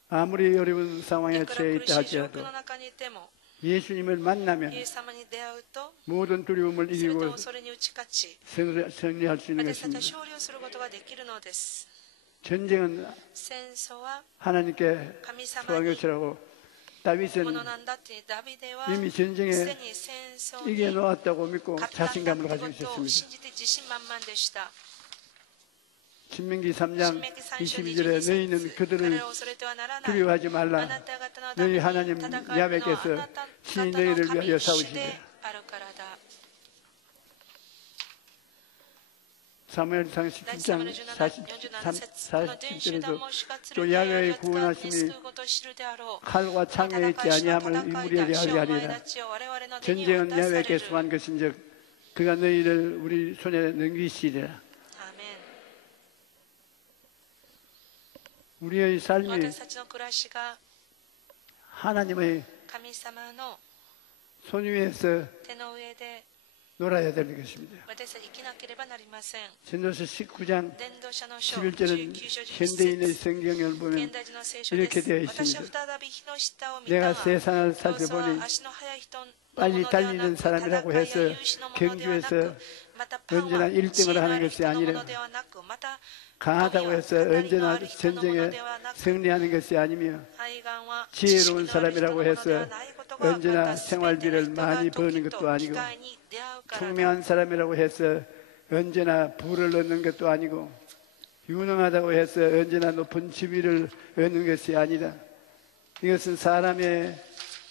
아무리 어려운 い 상황에 くら 처해 苦 있다 しい状況 할지라도 の中にいても、 예수님을 만나면 イエス様に出会うと、 모든 두려움을 すべて 이기고 恐れに打ち勝ち、 승리할 수 있는 私たちは 것입니다. 勝利をすることができるのです。 전쟁은 戦争は 하나님께 神様 소한 に 것이라고 다윗은 ものなんだってダビデは 이미 전쟁에 すでに戦争に 이겨놓았다고 믿고 勝ったんだって 자신감을 こ 가지고 とを 있었습니다. 信じて自信満々でした。 신명기 3장 新明記3章 22절에 22 너희는 節 그들을 彼を恐れてはならない。 두려워하지 あ 말라. なた方のため 너희 に 하나님 戦うのはあ 야훼께서 なた 친히 方の 너희를 神 위하여 主 싸우시리라. であるからだ。 사무엘상 第一サム 17장 エル17 節この全集団 40절에도 も主が 또 連れて 야훼의 やる 구원하심이 救うことを知るであろう。 칼과 창에 있지 아니함을 우리에게 알게 하리라. 전쟁은 야훼께 수한 것인즉 그가 너희를 우리 손에 넘기시리라. 우리의 삶이 私たちの暮らしが 하나님의 神様の 손 위에서 手の上で 놀아야 되는 것입니다. 私たち生きなければなりません。 전도서 19장 伝道者の書 11절은 19章 현대인의 11節 성경을 보면 現代人の聖書で 이렇게 す。 되어 私は 있습니다. 再び火の下を見た 내가 が、 세상을 競争は 살펴보니 足の速い人のも 빨리 のではな 달리는 く、 사람이라고 戦い 해서 や勇士のものではな 경주에서 く、またパワ 언제나 ー、 1등을 地位のあ 하는 る 것이 人のも 아니라 のではなく、また 강하다고 해서 語りの 언제나 ある人のもの 전쟁에 ではなく、 승리하는 것이 아니며 愛願は 지혜로운 知識のある人のものでは 사람이라고 ないことが分かった 언제나 すべての 생활비를 人が 많이 時 버는 と 것도 아니고 機会に出会うからだ。 총명한 사람이라고 해서 언제나 부를 얻는 것도 아니고 유능하다고 해서 언제나 높은 지위를 얻는 것이 아니다. 이것은 사람의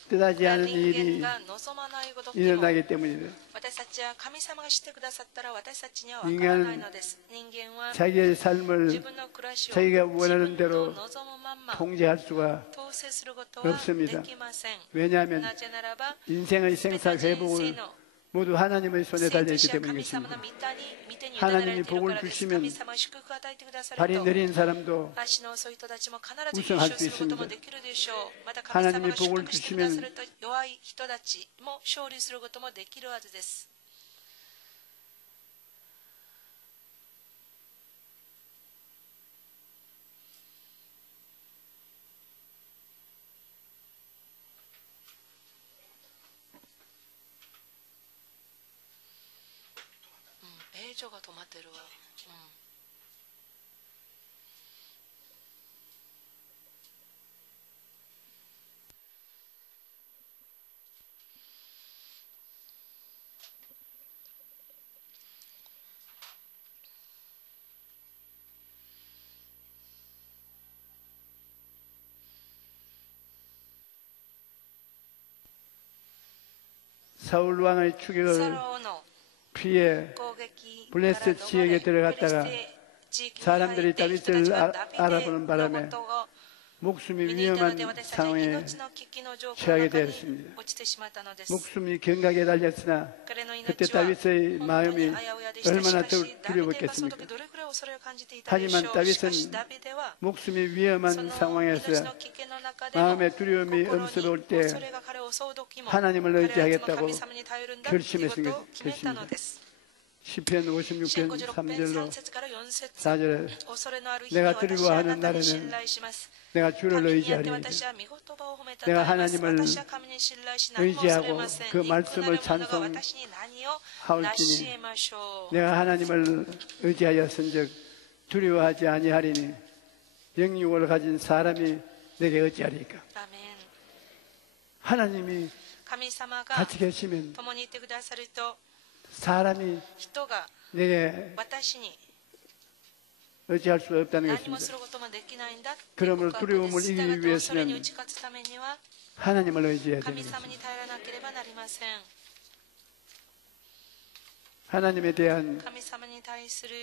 뜻하지 않은 人 일이 間が望まないごときも 일어나기 때문이다. 私たちは神様がしてくださったら私たちには分からないのです。人間は 자기의 自 삶을 分の暮らしを 자기가 自 원하는 分の 대로 望むまんま 통제할 수가 統制することは 없습니다. できません。 왜냐하면 なぜならば 인생의 全て 생사 の人生 회복을 の 모두 하나님의 손에 生 달려있기 と死は 때문인 神様 것입니다. の御手に委ね 하나님이 られている 복을 からです。 주시면 神様が祝福を与えてくださる 발이 と 느린 사람도 足の遅い人たちも必ず優 우승할 勝 수 することも 있습니다. できるでしょう。また神様 하나님이 が祝 복을 福してくださ 주시면 ると弱い人たちも勝利することもできるはずです。映像が止まってるわ。사울 왕의 サ 추격을 ロ王の 피해 攻撃 블레셋 지역에 들어갔다가 ブレステ地域に入って 사람들이 人たち 다윗을 はダビデ 알아보는 の 바람에 ことを 목숨이 見に行ったの 위험한 で私たちは 상황에 命の危機の状況 처하게 の中に 되었습니다. 落ちてしまったのです。 목숨이 경각에 달렸으나 彼の 그때 命は 다윗의 本当に 마음이 危うやでした。 얼마나 しかしダビデがその 두려웠겠습니까? 時どれくらい恐れを感じていたでしょ 하지만 う。しかし 다윗은 ダビデは 목숨이 そ 위험한 の 상황에서 命の危険の中でも 마음의 두려움이 心に 엄습할 때 恐れが彼を襲う時も 하나님을 彼はいつも 의지하겠다고 神様に頼るんだということを決めたのです。 시편 新 56편 56編 3절로 3節から4節 4절에 恐れのある日に 내가 私はあ 두려워하는 なたに 날에는 信頼します。 내가 주를 神にあって 의지하리이다. 私は御言葉を褒めたた 내가 えます。 하나님을 私は神に信頼し何も恐れません。 의지하고 그 肉なる 말씀을 者が 찬송하올지니 私に何を成し得ましょう。 내가 하나님을 의지하였은즉 두려워하지 아니하리니 영육을 가진 사람이 내게 어찌하리까. アーメン。 하나님이 神様が 같이 계시면 共にいてくださると 사람이 人が 내게 私に 의지할 수 없다는 何も 것입니다. することもできないんだっていう 그러므로 告白 두려움을 です。 이기기 だが恐れに 위해서는 打ち勝つためには 하나님을 의지해야 되는 神 것입니다. 様に頼らなければなりません。 하나님에 대한 神様に対する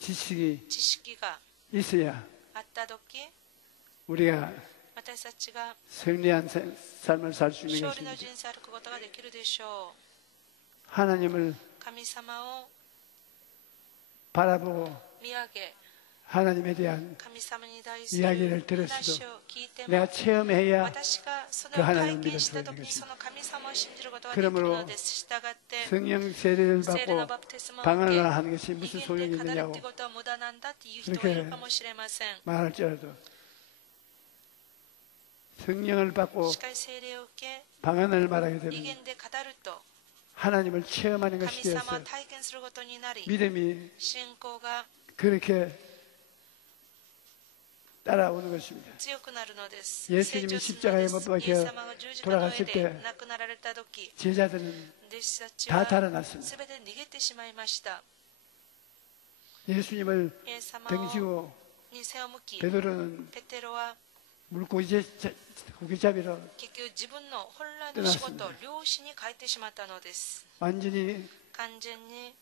지식이 知識が 있어야 あった時 우리가 私たちが 승리한 삶을 살 수 있는 勝利の 것입니다. 人生を歩くことができるでしょ 하나님을 う。神様を 바라보고 見上げ、 하나님에 대한 神様に対する 이야기를 들었어도 話を聞いても 내가 체험해야 私がそれ 그 を 하나님을 体験 믿을 した 수 とき 있는 にそ 것입니다. の神様を信じることができる 그러므로 のです。したがって 성령 세례를 聖霊の 받고 バプテスマを受 방언을 け 하는 것이 威 무슨 厳 소용이 で語るっ 있느냐고 てことは無駄なんだっていう人がいるかもしれません。 말할지라도 성령을 받고 しかし聖霊を受け 방언을 말하게 威 되면 厳で語ると 하나님을 체험하는 神 것이 様を 되어서 体験することになり 믿음이 信仰が 그렇게 따라오는 것입니다. 強くなるのです。 예수님이 成長するの 십자가에 です。 못 イエス 박혀 様が十字架の上 돌아가실 で 때 亡くなられた時、 제자들은 弟子たち 다 は 달아났습니다. すべて逃げてしまいました。 예수님을 イエス様 등지고 に背を向き、 베드로는 ペテロは 물고기 고기잡이로 結局自分の本来の仕事、漁師に変えてしまったのです。 완전히 完全に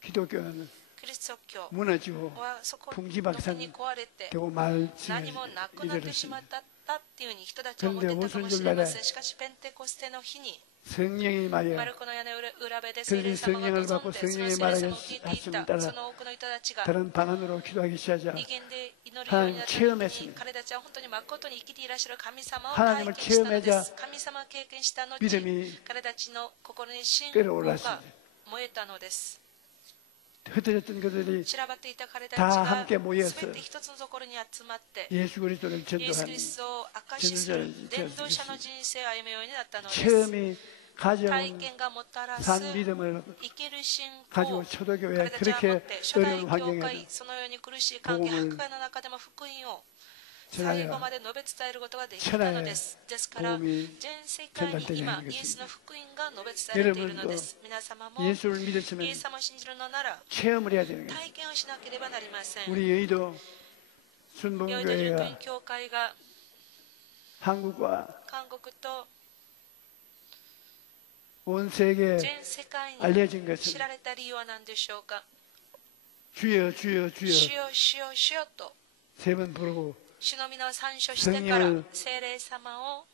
기독교는 キリスト教 무너지고 はそこ 풍지박산 に壊れて 되고 말씀에 何もなくなってしまっ 이르렀습니다. たっていうふうに人たちは思っていたかもしれません。しかしペンテコステの日に 성령이 말이야. マルコの屋根裏部で聖霊 그들이 様が 성령을 望ん 받고 でその聖 성령의 霊 말하게 様を聞いてい 하심을 た 따라 その多くの人たちが 다른 방언으로 기도하기 시작하자. 威厳で祈るようになった時に彼たちは本当に誠に生きていらっしゃる神様を体験したのです。神様を経験した後 믿음이 彼たちの心に信仰が 끓어올랐습니다. 燃えたのです。 흩어졌던 그들이 散らばっていた彼たち 다 が 함께 す 모여서 べて一つのところに集まって 예수 그리스도를 イエス・キ 전도하는 リストを証しする伝道者の人生を歩むようになったのです。 체험이 体 가져온 験がもたらす 산 믿음을 生きる信仰 가지고 を 초대교회에 彼たちは持 그렇게 って初代 어려운 教 환경에서 会そのように苦しい関係 복음을 迫害の中でも福音を 전하여 最後まで述べ伝えることができたのです。ですから 복음이 全世界に 전달되게 今 하는 イエス 것입니다. の福音が述べ伝えられているのです。皆様も 예수를 イ 믿었으면 エス様を信じるのなら 체험을 해야 되는 거예요. 体験をしなければなりません。 우리 여의도 ヨイド純文 순복음교회가 教会が 한국과 韓国と 온 세계에 全世界に 알려진 것은 知られた理由は何でしょうか。 주여 주여 主 주여 よ主よ主よと 세 번 부르고 主の皆を参照してから 성령을 聖霊様を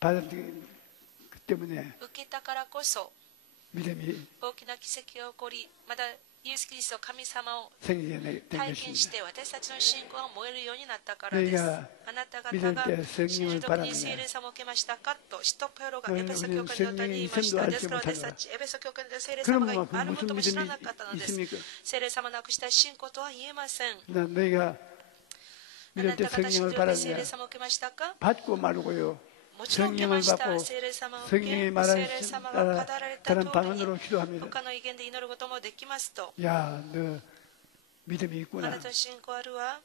받은 그 때문에 受けたからこそ 믿음이 大きな奇跡が起こり、またイエス・キリスト神様を 생기게 된 体験し 것입니다. て私たちの信仰が燃えるようになったからです。 너희가 あなた方 믿을 が 때 信じ 성령을 る時に 받았느냐 聖霊様を受けましたかと使徒ペロが 너희는 エペソ教会の後に言いました。 우리는 ですから 성령의 私たちエペソ教会の聖霊 그럼 様 뭐 があること 무슨 も知ら 믿음이 なかったのです。 있습니까? 聖霊様なくした信仰とは言えません。 너희가 あ 믿을 な 때 た方信 성령을 じる時聖霊 받았느냐 様を受けましたか。 받고 말고요 もちろん受け 성령을 ました。 받고 聖霊様を受け、 성령이 聖霊 말하신 様が語 따라 られた 다른 通りに 방언으로 기도합니다. 他の威厳で祈ることもできますと。 야, 너 믿음이 あ 있구나. なた信仰あるわ。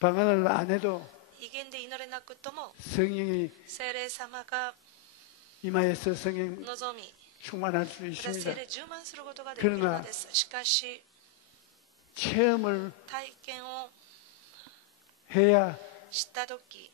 방언을 안 해도 威厳で祈れなくとも 성령이 聖霊様が 이마에서 성령 望み、 충만할 수 また聖 있습니다. 霊充満することができるのです。しかし 체험을 体験を 해야 したとき、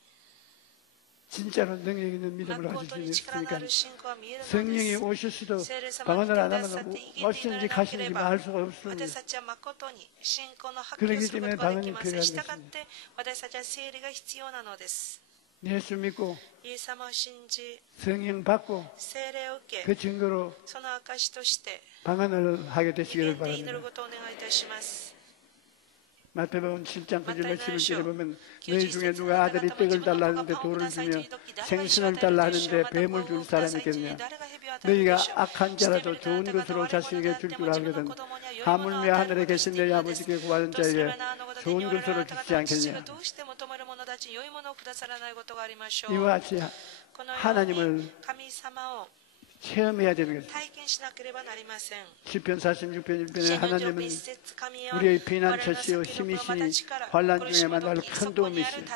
진짜로 능력 있는 믿음을 誠 가질 に 수 力のあ 있으니까 る信仰は見えるの 성령이 です。 오실 수도 聖霊様が 방언을 안 来てくださっ 하면 て威厳で祈れ 무엇인지 なけれ 가시는지 ば 알 수가 없습니다. 私たちは誠に信仰の発揮をすることができません。したがって私たちは聖霊が必要なのです。 예수 믿고 イエス様を信じ、 성령 받고 聖霊を受 그 け、 증거로 その証として 방언을 하게 威 되시기를 厳で祈る 바랍니다. ことをお願いいたします。 마태복음 7장 9절 11절에 보면 90 너희 중에 누가 아들이 떡을 달라 하는데 돌을 주며 생선을 달라 하는데 뱀을 줄 사람이 있겠느냐. 너희가 악한 자라도 좋은 것으로 자식에게 줄 줄 알거든 하물며 하늘에 계신 너희 아버지께 구하는 자에게 좋은 것으로 주지 않겠느냐. 이와 같이 하나님을 체험해야 되는 것입니다. 시편 46편 1편에 하나님은 우리의 피난처시요 힘이시니 환난 중에 만날 큰 도움이시니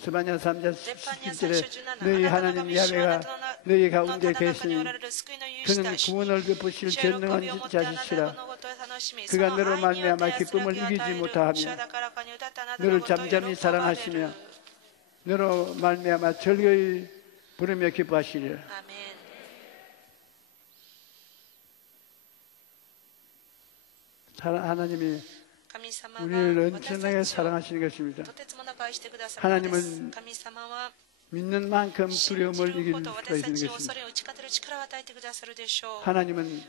스바냐 3장 17절에 너희 하나님 야훼가 너희 가운데 계시니 그는 구원을 베푸실 전능한 자시시라. 그가 너로 말미암아 기쁨을 이기지 못하며 너를 잠잠히 사랑하시며 너로 말미암아 즐거이 부르며 기뻐하시리라. 아멘. 하나님이 우리를 엄청나게 사랑하시는 것입니다. 하나님은 믿는 만큼 두려움을 이길 수가 있는 것입니다. 하나님은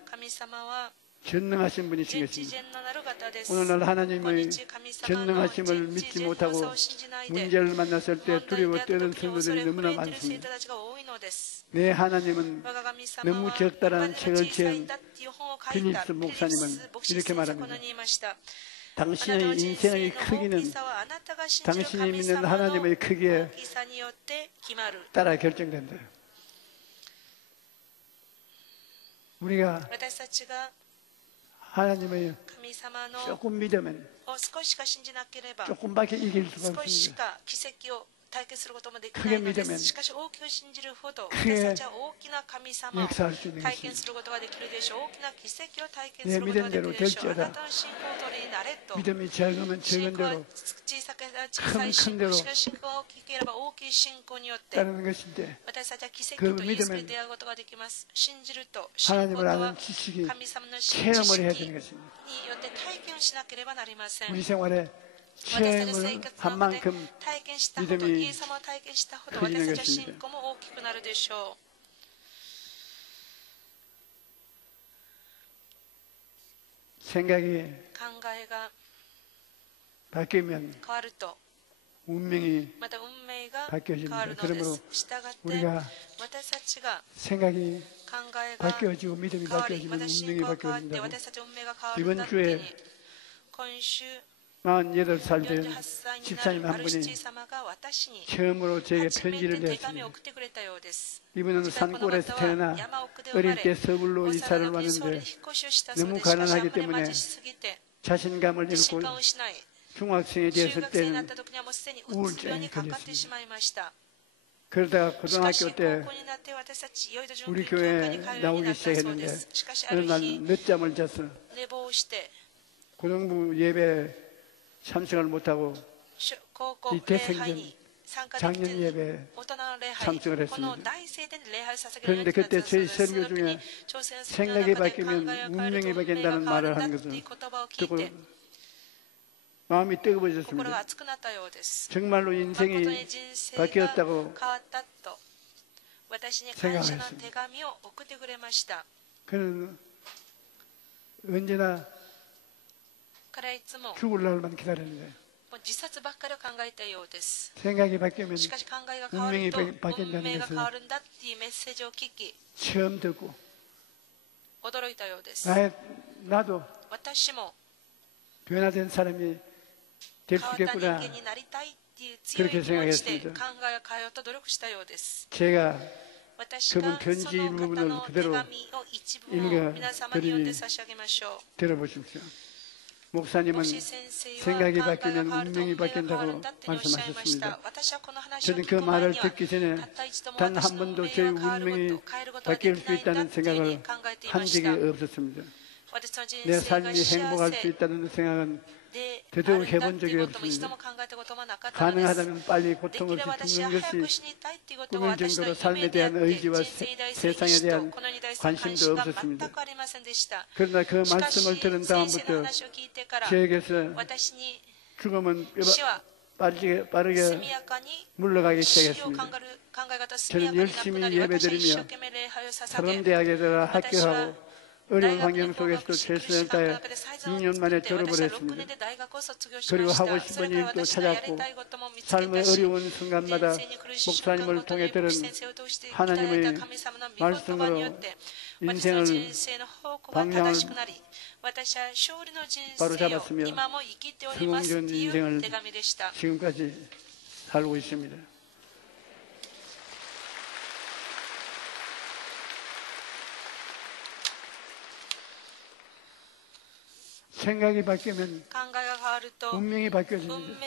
전능하신 분이신 것입니다. 오늘날 하나님의 전능하심을 믿지 못하고 문제를 만났을 때 두려워 떠는 성도들이 너무나 많습니다. 내 하나님은 너무 적다라는 책을 지은 빌립스 목사님은 이렇게 말합니다. 당신의 인생의 크기는 당신이 믿는 하나님의 크기에 따라 결정된다. 우리가 하나님의 조금 믿으면 조금밖에 이길 수가 없습니다. 크게 믿으면 크게 역사할 수 있는 것입니다. 내 믿음대로 될지어다. 믿음이 적으면 적은 대로 큰 대로 따르는 것인데 그 믿음은 하나님을 아는 지식이 체험을 해야 되는 것입니다. 우리 생활에 체험을 한 만큼 믿음이 커지는 것입니다. 생각이 바뀌면 운명이 바뀌어집니다. 그러므로 우리가 생각이 바뀌어지고 믿음이 바뀌어지면 운명이 바뀌어진다고 이번 주에 48살 된 집사님 한 분이 처음으로 제게 편지를 냈습니다. 이분은 산골에서 태어나 어릴 때 서울로 이사를 왔는데 너무 가난하기 때문에 자신감을 잃고 중학생이 되었을 때는 우울증에 걸렸습니다. 그러다가 고등학교 때 우리 교회에 나오기 시작했는데 어느 날 늦잠을 자서 고등부 예배 참석을 못하고 이 대생전 작년 예배에 참석을 했습니다. 그런데 그때 저희 설교 중에 생각이 바뀌면 운명이 바뀐다는 말을 하는 것을 듣고 마음이 뜨거워졌습니다. 정말로 인생이 바뀌었다고 생각했습니다. 그는 언제나 죽을 날만 기다렸는데 생각이 바뀌면 운명이 바뀐다는 것을 처음 듣고 나도 변화된 사람이 될 수 있겠구나 그렇게 생각했습니다. 제가 그분 편지 일부분을 그대로 읽어드리니 들어보십시오. 목사님은 생각이 바뀌면 운명이 바뀐다고 말씀하셨습니다. 저는 그 말을 듣기 전에 단 한 번도 저희 운명이 바뀔 수 있다는 생각을 한 적이 없었습니다. 내 삶이 행복할 수 있다는 생각은 더더욱 해본 적이 없습니다. 가능하다면 빨리 고통 없이 죽는 것이 꿈일 정도로 삶에 대한 의지와 세상에 대한 관심도 없었습니다. 그러나 그 말씀을 들은 다음부터 저에게서 죽음은 빠르게 물러가기 시작했습니다. 저는 열심히 예배드리며 사범대학에 들어 학교하고 어려운 환경 속에서도 최선을 다해 6년 만에 졸업을 했습니다. 그리고 하고 싶은 일도 찾았고 삶의 어려운 순간마다 목사님을 통해 들은 하나님의 말씀으로 인생을 방향을 바로잡았으며 성공적인 인생을 지금까지 살고 있습니다. 생각이 바뀌면 운명이 바뀌어집니다.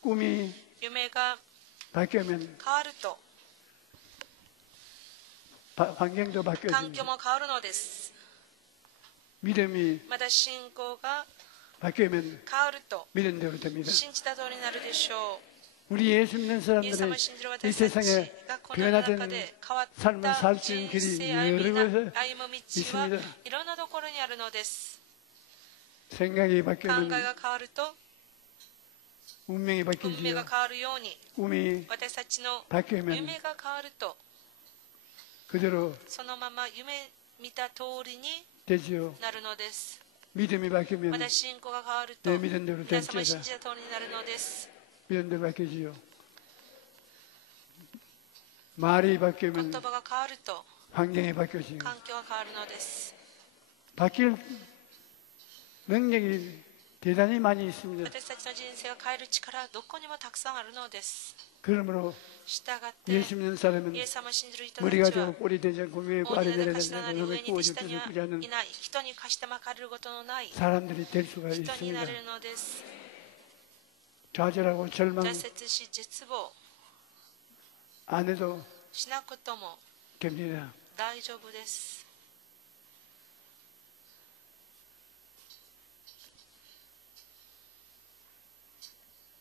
꿈이 바뀌면 환경도 바뀌어집니다. 믿음이 바뀌면 믿음대로 됩니다. 우리 예수 믿는 사람들이 이 세상에 변화된 삶을 살 수 있는 길이 여러 곳에 있습니다. 생각이 考え 바뀌면 が変わると 운명이 運命 바뀌지요. が変わるように 꿈이 私たちの 바뀌면 夢が変わると 그대로 そのまま夢見た通りに 되지요. なるのです。 믿음이 바뀌면 また信仰が変わると 내 믿은 대로 皆様 될지어다. 信じた通りになるのです。 믿은 대로 바뀌지요. 말이 言 바뀌면 葉が変わると 환경이 바뀌어지요. 環境が変わるのです。 바뀔 능력이 대단히 많이 있습니다. 私たちの人生が変える力はどこにもたくさんあるのです。 그러므로 従って 예수 믿는 사람은 イエス様を信じる人た 머리가 ちは 되고 꼬리 되지 않고 위에 大 아래 きな 내려야 頭な 된다. り 그놈의 上に 구워질 下に 뜻을 꾸지 않는 いない人に貸してまかれることのない 사람들이 될 수가 人に 있습니다. なれるのです。 좌절하고 절망 挫折し絶望 안 해도 しなくとも 됩니다. 大丈夫です。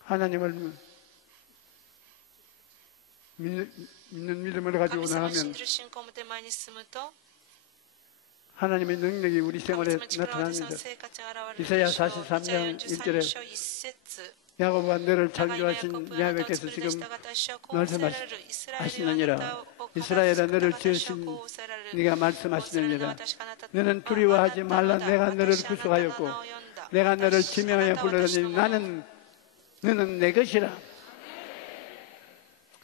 하나님을 믿는 믿음을 가지고 神様を信 나가면 じる信仰を持って前に進むと 하나님의 능력이 우리 神 생활에 様の力は私の 나타납니다. 生活に現れる 이사야 でしょう。 43장 イザヤ 1절에 43章1節 야곱아 너를 長いヤコ 창조하신 ブあなたを 야훼께서 作り出し 지금 た方主はこうおせられる。イスラエルはあなた 하시느니라. を 이스라엘아 너를 形作った方主は 지으신 こうおせられる。 네가 こうおせられる 말씀하시느니라. 私があなた 너는 두려워하지 말라. 내가 너를 구속하였고 내가 너를 지명하여 불렀으니 나는 너는 내 것이라.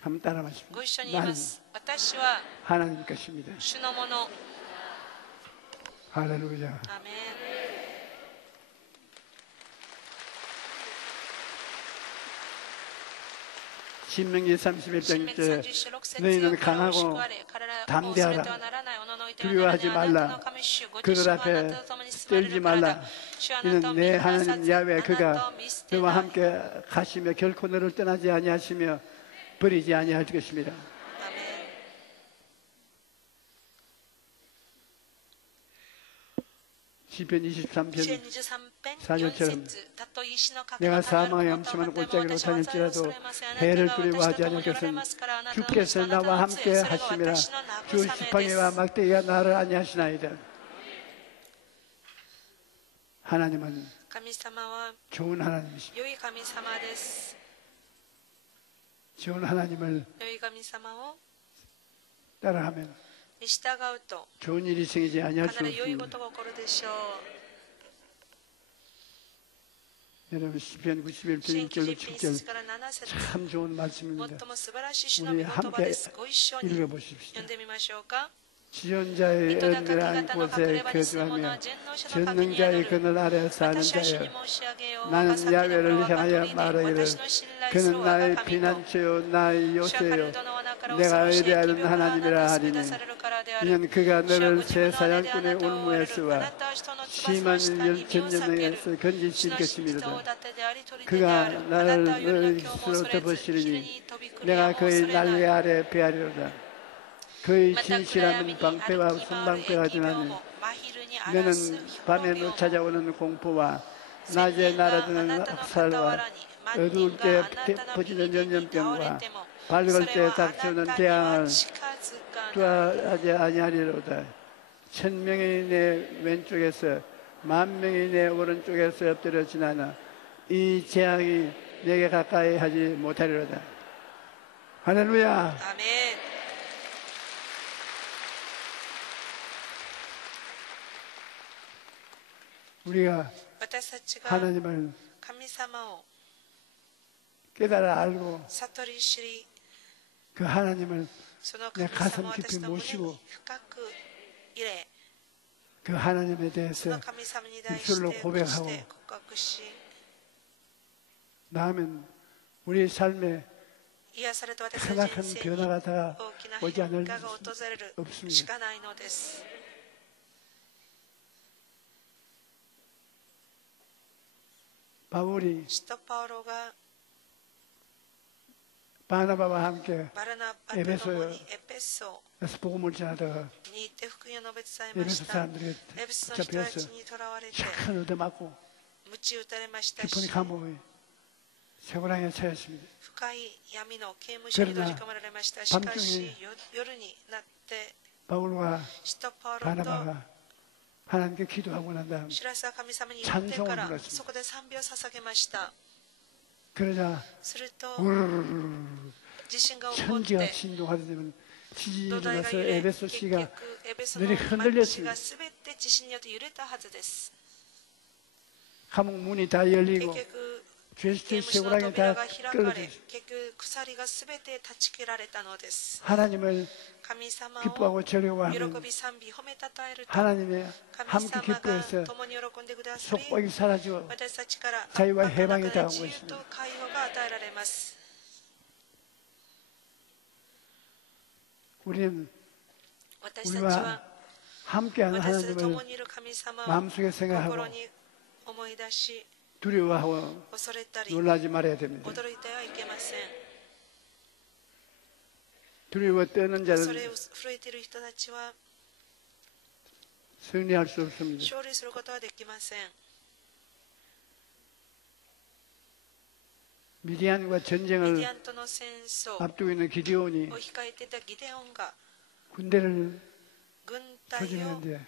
한번 따라 ご 마십니다. 一緒に言いま 나는 す。私は 하나님 것입니다. 主のもの。 할렐루야. アメン。 신명기 31장 新明記 1절에 31章6節 너희는 彼らを 강하고 祝われ彼らを 담대하라. 恐れてはならないおののいては 두려워하지 ならないあなた 말라. の神主ご 그들 自身はあ 앞에 なたと共に進まれ 떨지 るからだ 말라. 主はあなたを 이는 見 내 下さ 하나님 ず 야훼 あなた 그가 を見捨て 너와 ない 함께 가시며 결코 너를 떠나지 아니하시며 버리지 아니할 것입니다. アメン 시편 23편 23編 4절처럼 4節たとえ石の壁 내가 がたまる 사망의 ことがあ 엄침한 っても 골짜기로 私はそれを恐 다닐지라도 れませんあな 해를 たが私 두려워하지 と共 않을 におられ 것은 ますからあなたの 주께서 あなた 나와 の杖 함께 それが 하심이라. 私の 주 慰めで 지팡이와 す 막대기가 나를 안니하시나이다. 하나님은 神様は 좋은 하나님이십니다. 良い神様です 좋은 하나님을 良い神様を 따라하면 に従うと 좋은 일이 생기지 아니할 수 必ず良いこ 없습니다. とが起こるでしょう 여러분 시편 91편 新規 1절로 1 7절 節から7節 참 좋은 말씀입니다. 最も素晴らしい主の御言葉ですご一緒に 읽어보십시오. 読んでみましょうか 지존자의 水戸高き 은밀한 方の隠 곳에 れ場に住む者 거주하며 は全能者の陰に宿 전능자의 る 그늘 아래 사는 私は主に 자여 申し上げよう 나는 我が先の 야훼를 子は 향하여 神で 말하기를 私の信頼する 그는 我が 나의 神と 피난처요 나의 主は彼 요새요 のどの穴から 내가 恐ろしい疫 의뢰하는 病があなた 하나님이라 を救い 하리니 出されるからである 이는 그가 主は 너를 ご自分 새 の穴であな 사냥꾼의 たを追われるあ 올무에서와 なたは人の翼 심한 の下に身を避ける 전쟁에서 主 건지실 の人 것입니다. を立てであり取り手で 그가 あるあな 나를 たは夜の 너의 今日も 스스로 恐れず昼 덮으시리니 に飛び来る 내가 やも恐 그의 れない 날개 아래 배하리로다. 그의 また暗闇 진실함은 に歩 방패와 き回る 손방패가 疫病 지나니 も真昼に荒らす 너는 火 밤에 病も 찾아오는 공포와 千 낮에 年があ 날아드는 なたの 학살과 傍らに万 어두울 人 때 があなたの右 퍼지는 手に倒れ 전염병과 ても 밝을 それ 때 はあなた 닥치는 には 태양을 近づかない 투하하지 아니하리로다. 1000명이 내 왼쪽에서 10,000명이 내 오른쪽에서 엎드려 지나나 이 재앙이 내게 가까이 하지 못하리로다. 할렐루야. アメン 우리가 私たちが 하나님을 神様を 깨달아 알고 悟り知り 그 하나님을 その 내 神 가슴 様を 깊이 私の胸 모시고 に深く入れ 그 하나님에 そ 대해서 の神様に対 입술로 して 고백하고 告白し 나면 우리 삶에 癒された私の 크나큰 人生に 변화가 다 大きな 오지 変 않을 化が訪れる 없습니다. しかないのです 바울이 使徒パウロが 바나바와 함께 バルナバと共にエペソ 에서 복음을 전하다가 に行って福音を述べ伝えま 에베소 した 사람들이 エペソの人たち 잡혀서 に囚われて 큰 얻어 맞고 鞭打たれました 깊은 し 감옥에 세고랑에 처했습니다. 深い闇の刑務所に閉じ込められましたしかし夜になって 바울과 使徒パウロと 바나바가 하나님께 기도하고 난 다음 シラスは神様に祈って 찬송을 から 불렀습니다. そこで賛美を捧げました。 그러자 すると 우르르르 地震が起こっ 천지가 て 진동하더니 지진이 土台が 일어나서 揺れ、 에베소 結 시가 局エベソの 눈이 街 흔들렸습니다. がすべて地震によって揺れたはずです。 감옥 문이 다 結 열리고 局 죄수의 刑務所の 쇠고랑이 扉 다 が開か 끌어졌습니다. れ、結局鎖がすべて断ち切られたのです。 하나님을 神様を 기뻐하고 喜 즐거워하면 び賛美褒めたたえると 하나님의 神 함께 様が 기뻐해서 共に喜んでくださり 속박이 사라지고 私たちから圧 자유와 迫の 해방이 中で 당하고 自由 있습니다. と解放が与えられます。 우리는 私たち 우리와 は 함께하는 私たちと 하나님을 共にいる神様を 마음속에 생각하고 心に思い出し 두려워하고 恐れたり 놀라지 말아야 됩니다. 驚いてはいけません。 두려워 떠는 そ 자는 れを震えている人たちは 승리할 수 없습니다. 勝利することはできません。 미디안과 ミ 전쟁을 ディアンとの戦争を 앞두고 있는 기디온이 控えていたギデオンが 군대를 軍隊を 조직하는데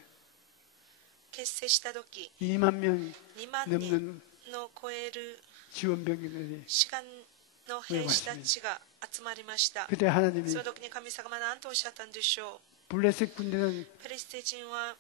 結成した時 2만 명 2万人 넘는 の超える 지원병들이 士官の兵士たちが集まりました。 그때 하나님이 その時に神様が何とおっしゃったんでしょ 블레셋 군대는 う。ペリシテ人は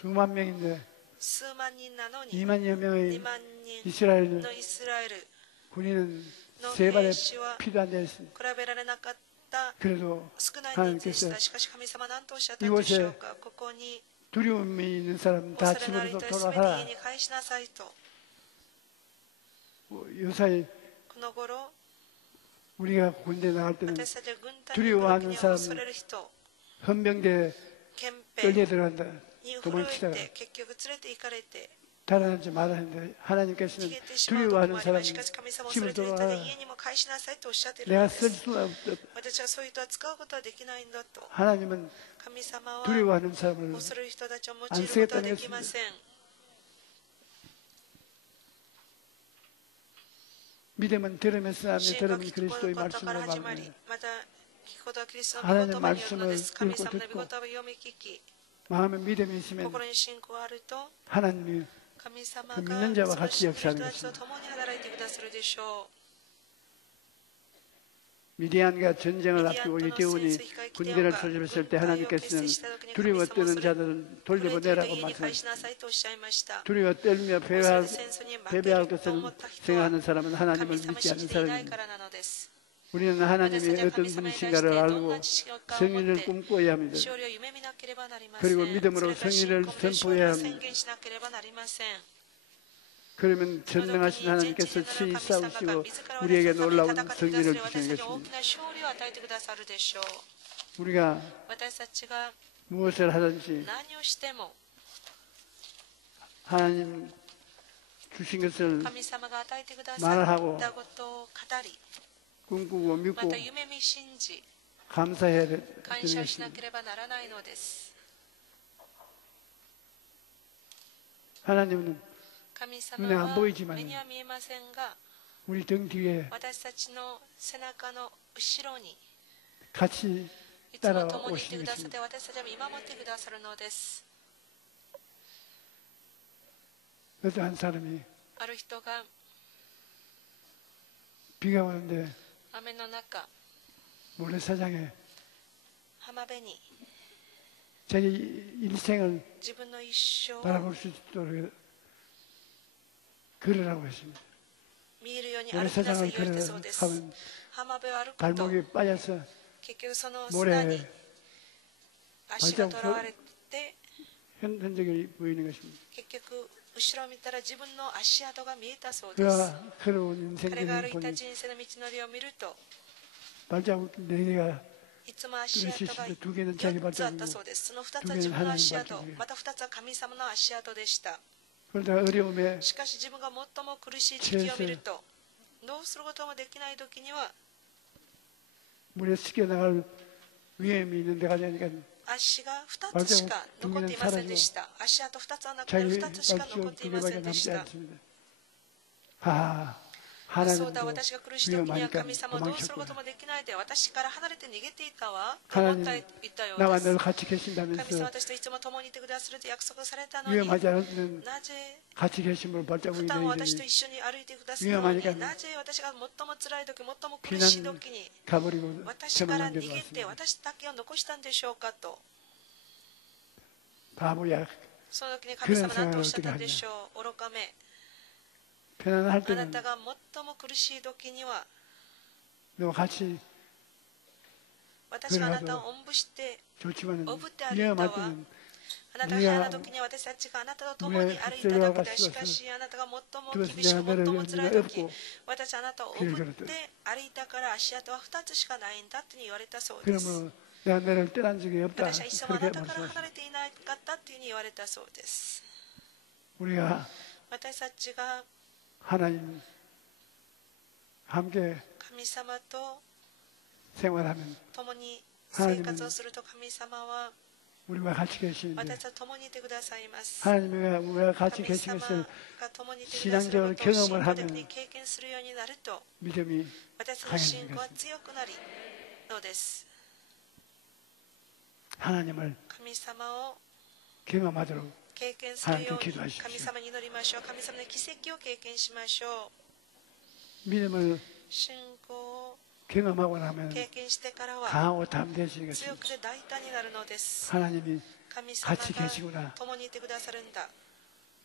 수만 명인데 数万人なのに 2만여 명의 2万人 이스라엘 のイスラエル 군인은 の 세 兵 발의 士は 피도 안 되었습니다. 比べられなかった 그래도 少ない人数でし 하나님께서 た。しかし神様は何とおっしゃったんでしょうか。ここに 두려움이 있는 사람 다 恐れのある 집으로 人はすべて 돌아가라. 家に返しなさいと。 요사이 この頃 우리가 군대 나갈 때는 私たちは軍隊に行く時には恐れる人、 헌병대 憲兵 끌려 들어간다. に震 도망치다가 えて結局連れて行かれて 달아나지 말았는데 逃 하나님께서는 げてしまう時 두려워하는 もあり 사람 ます。しかし神様はそれ 집으로 という人で 돌아가라. 家にも返しなさいとおっしゃっている 내가 ので 쓸 す。 수가 없다. 私はそういう人は使うことはできないんだと。 하나님은 神様は 두려워하는 사람을 恐れる人たちを用いることはできません。 믿음은 들으면서 하며 信仰 들으면 は聞く 그리스도의 ことから 말씀을 始まり 말합니다. また聞くことはキリストの御言葉によるのです。 하나님의 神様の 말씀을 御言葉を読み聞き 마음에 믿음이 있으면 心に信仰があると 하나님이 神様 그 が 믿는 자와 その 같이 信じる 역사하는 人たちと 것입니다. 共に働いてくださるでしょ 미디안과 う。 전쟁을 ミディアン 앞두고 との 이대온이 戦争控え기대온가 군대를 소집했을 때 軍隊を 하나님께서는 結成した時に 두려워 神様は 떠는 それ 자들을 震えている人 돌려보내라고 家に返し 말씀하셨습니다. なさいとおっしゃいました。 두려워 떨며 恐れ 패배할, て戦争に負け 패배할 ると 것을 思った人は 생각하는 사람은 神 하나님을 様 믿지 信 않는 じていない 사람입니다. からなのです。 우리는 私た 하나님이 ちは 어떤 神様に対して 분이신가를 どんな 알고 知識を持って 승리를 꿈꿔야 합니다. 勝利を夢見なければなりません。 그리고 믿음으로 それから 승리를 信仰で勝利 선포해야 を 합니다. 宣言しなければなりません。 그러면 その時 전능하신 に全知 하나님께서 の 친히 神様が 싸우시고 自ら 우리에게 私たちのために 놀라운 戦ってくださ 승리를 り、私 주시는 たちに大 것입니다. きな勝利を与えてくださるでしょう。 우리가 私たちが 무엇을 하든지 何をしても 하나님 주신 것을 神様が与えてくださ 말하고 ったことを語り、 꿈꾸고 ま 믿고 た夢見信じ、 감사해야 되는 感謝しな 것입니다. ければならないのです。 하나님은 神 눈에 様 안 は 보이지만 目には見えませんが、 우리 등 뒤에 私たちの背中の後ろに 같이 いつも共にいて 따라오시는 くださって、 것입니다. 私たちは見守ってくださるのです。 어떠한 사람이 ある人が 비가 오는데 雨の中、 모래사장에 浜辺に 자기 인생을 自分の一生を 바라볼 수 있도록 걸으라고 했습니다. 見えるように歩きなさ 모래사장을 いよってそうです。 걸어가면 浜辺を歩くと 발목이 빠져서 結局その砂に 모래에 足がとらわれて、 흔적이 보이는 것입니다. 結局後ろを見たら自分の足跡が見えたそうです。 그가 걸어온 彼が歩 인생길을 いた 보니 人生の道のりを見ると、 발자국 4개가 いつも足跡が 두 개는 자기 4つあった 발자국이고 そうです。その2つは自分の足跡、また2つは神様の足跡でした。 그러다가 어려움에 しかし自分が最も苦しい時期を見ると、どうすることもできない時には 물에 씻겨나갈 위험이 있는 데가 되니까 足が2つしか残っていませんでした。足跡2つはなくて 자기 2つしか残 발자국 ってい 두 ませ 개밖에 んでし 남지 た。 않습니다. 아, そうだ、 하나님도 私が苦しい時には 위험하니까 神様をどうすること 도망쳤구나. もできないで私から離れて逃げていたわと思 하나님 ったよう 나와 です 늘 같이 神様 계신다면서 私といつも共にいてくださると約束されたのに 위험하지 않는 なぜ 같이 계심을 普 발자국이 段は私と 너희들이 一緒に歩いてくださるの 위험하니까 になぜ私が最も辛い時最も苦しい 비난 時に 가버리고 私から 저만 逃げて 남겨두었습니다. 私だけを残したんでしょうかと 바보야. その時に神様は何とおっしゃったんでしょう。愚かめ 편안할 あな 때는 たが最も苦しい時には 너 같이 私があなたをおんぶして 좋지만은 おぶって歩いた 위험할 わ 때는 あなたが嫌な時に私たちがあなたと共に歩いただけだしかしあなたが最も厳しく最も辛い時私はあなたをおぶって歩いたから足跡は2つしかないんだって言われたそうです 그러므로 내가 너를 떠난 적이 없다. 私は一切あ 그렇게 なたから 말씀하셨습니다. 離れていなかったっていうふうに言われたそうです 우리가 私たちが 하나님 함께 神様と 생활하면 共に生活をすると神様は 우리와 같이 계시는데 私たちと共にいてくださいます 하나님과 우리가 같이 神様 계시면서 が共にいてくださることを信仰的に経験するようになると 믿음이 私たちの信仰は強くなりのです 하나님을 神様を 경험하도록 経験するように 하나님께 기도하십시오. 神様に祈りましょう神様の奇跡を経験しましょ 믿음을 う信仰を 경험하고 나면 経験してからは 강하고 담대해지는 強 것입니다. くて大胆になるのです 하나님이 神様 같이 が 계시구나. 共にいてくださるんだ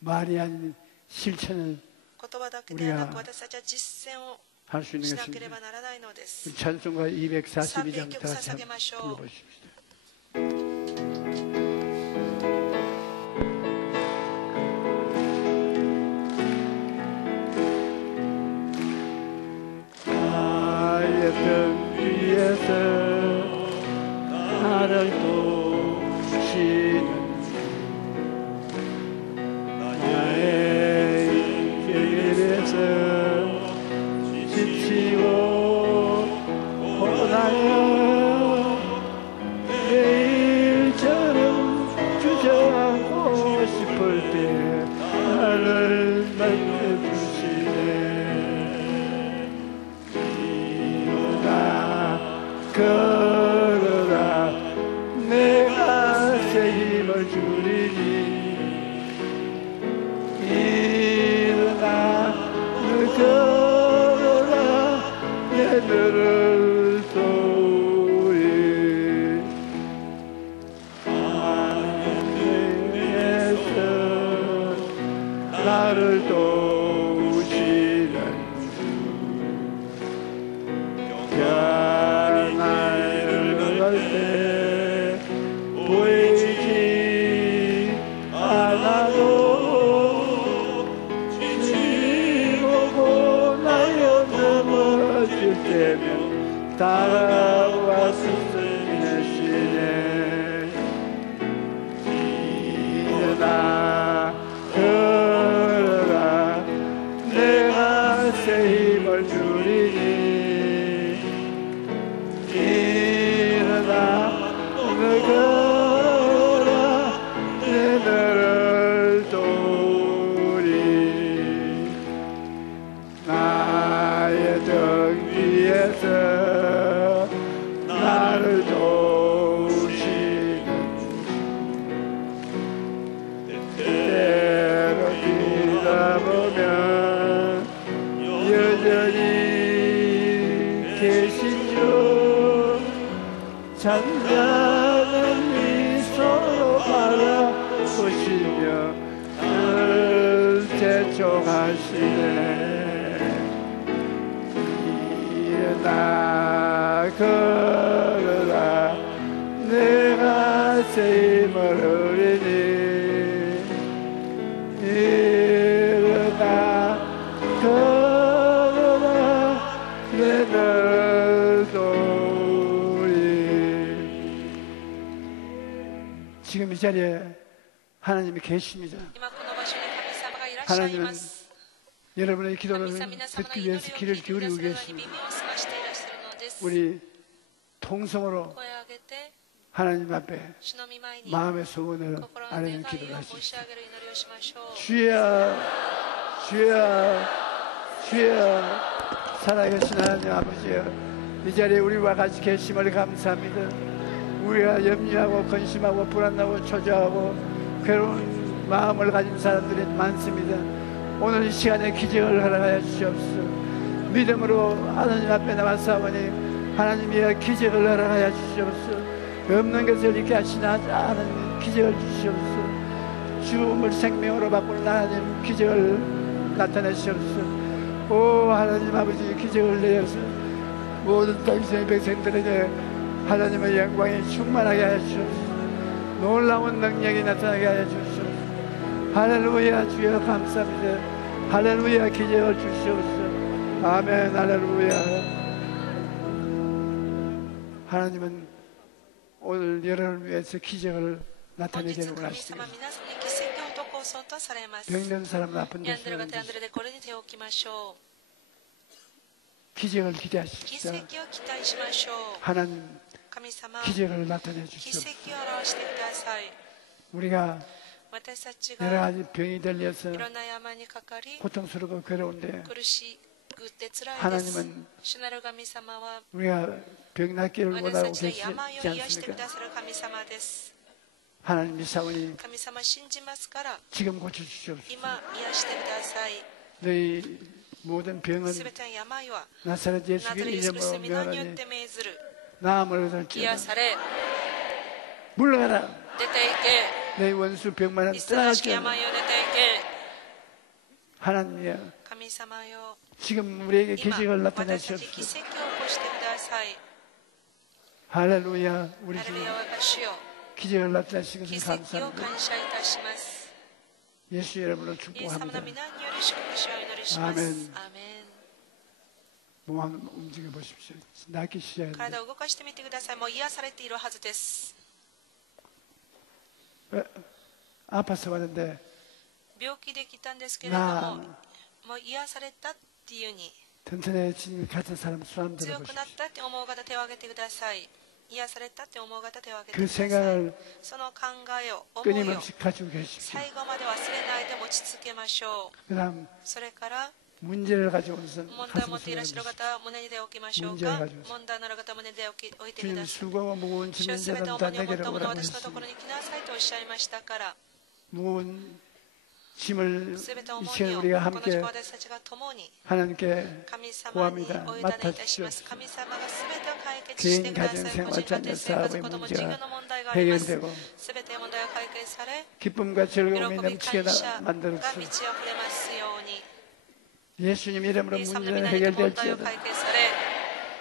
말이 아닌 실천을 言葉だけではなく私たちは実践を 할 수 있는 しなけれ 것입니다. ばならないのです 찬송가 242장賛美曲 다시 捧げましょう 한번 불러보십시다. 나의 등 위에서 나를 도우시는 나의 길에서 지치고 고나여 내일처럼 주저하고 싶을 때 나를 만져주시네 걸어라 내가 새 힘을 주리니 일어나 너 걸어라 내 너를 도우리 하늘에서 나를 도우시는 보이지 않아도 지치고 나여 넘어질 때면 다가와서 내시네 일어나 걸어라 내가 새 힘을 주리니 일어나 너 걸어라 내 너를 도우리 나의 등 위에서 나를 도우시는 때로 뒤돌아보면 여전히 계신 주 잠자는 미소로 바라보시며 늘 재촉하시네 일어나 걸어라 내가 새 힘을 흐리니 일어나 걸어라 내 너를 도우리 지금 이 자리에 하나님이 계십니다. 今この場所に神様がいらっしゃい 하나님은 ます 여러분의 神 기도를 様皆様の 듣기 祈りを 위해서 聞 귀를 いてくだ 기울이고 さるのに 계십니다. 耳を澄ましていらっしゃるのです 우리 통성으로 声を上げて 하나님 앞에 主の御前に 마음의 소원을 心の願 아뢰는 い 기도를 を申 하십시오. し上げる祈りをしましょう 주여 주여 주여 살아계신 하나님 아버지여, 이 자리에 우리와 같이 계심을 감사합니다. 우리가 염려하고 근심하고 불안하고 초조하고 괴로운 마음을 가진 사람들이 많습니다. 오늘 이 시간에 기적을 허락하여 주시옵소서. 믿음으로 하나님 앞에 나왔사오니 하나님이여 기적을 허락하여 주시옵소서. 없는 것을 있게 하시나 하나님 기적을 주시옵소서. 죽음을 생명으로 바꾸는 하나님 기적을 나타내시옵소서. 오 하나님 아버지 기적을 내어서 모든 당신의 백성들에게 하나님의 영광이 충만하게 하여 주시옵소서. 놀라운 능력이 나타나게 하여 주시옵소서. 할렐루야 주여 감사합니다. 할렐루야 기적을 주시옵소서. 아멘. 할렐루야. 하나님은 오늘 여러분을 위해서 기적을 나타내기를 원하십니다. 병든 사람 나쁜 데서 기적을 기대하십시오. 하나님 기적을 나타내 주시옵소서. 우리가 여러 가지 병이 들려서 고통스럽고 괴로운데 하나님은 우리가 병 낫기를 원하고 계시지 않습니까? 하나님 사원이 지금 고쳐주시옵소서. 너희 모든 병은 나사렛 예수 이름으로 명하니 나음을 얻을지어다. 물러가라. 너희 원수 병만은 떠나갈지어다. 하나님이여 지금 우리에게 기적을 나타내시옵소서. 할렐루야. 우리 주 기적을 나타내신 것을 감사합니다. 예수 이름으로 축복합니다. 아멘. 몸 한번 움직여 보십시오. 낫기 시작합니다. 아파서 왔는데 病気で来たんですけれども、もう癒されたっていうに 튼튼해진 같은 사람 손 들어 強くなったって思う方手を挙げてください。癒されたって思う方手を挙げて 그 ください。 생각을 その考えを思いを 끊임없이 가지고 계십시오. 最後まで忘れないで持ち続けましょう。 그다음 それから 문제를 가지고 온 사람 問題を持 가슴에 っていらっしゃる 손을 方は胸に手を置きましょうか。問題のある方は胸に手を置いてく 주님 ださい。 수고가 무거운 主は 짐진 全て 자는 重 다 荷を持っ 내게로 たものを 오라고 私のところ 했습니다. に来なさいとおっしゃいましたから。 무거운 짐을 すべて重 이 荷 시간 を 우리가 この時 함께 間私たちが共に 하나님께 神様に 구합니다. お委ねいたします。 맡아주시옵소서. 神様がすべてを解決して 개인 ください。 가정 個人 생활 家庭 자녀 生活 사업의 子供事業 문제가 の問題があります。 해결되고 すべて問題が解決され、 기쁨과 喜 즐거움이 び 넘치게 感謝が 만들어 満ち溢 주옵소서. れますように。 예수님 이름으로 イエス様の 문제는 皆にて問題を 해결될지어다. 解決され、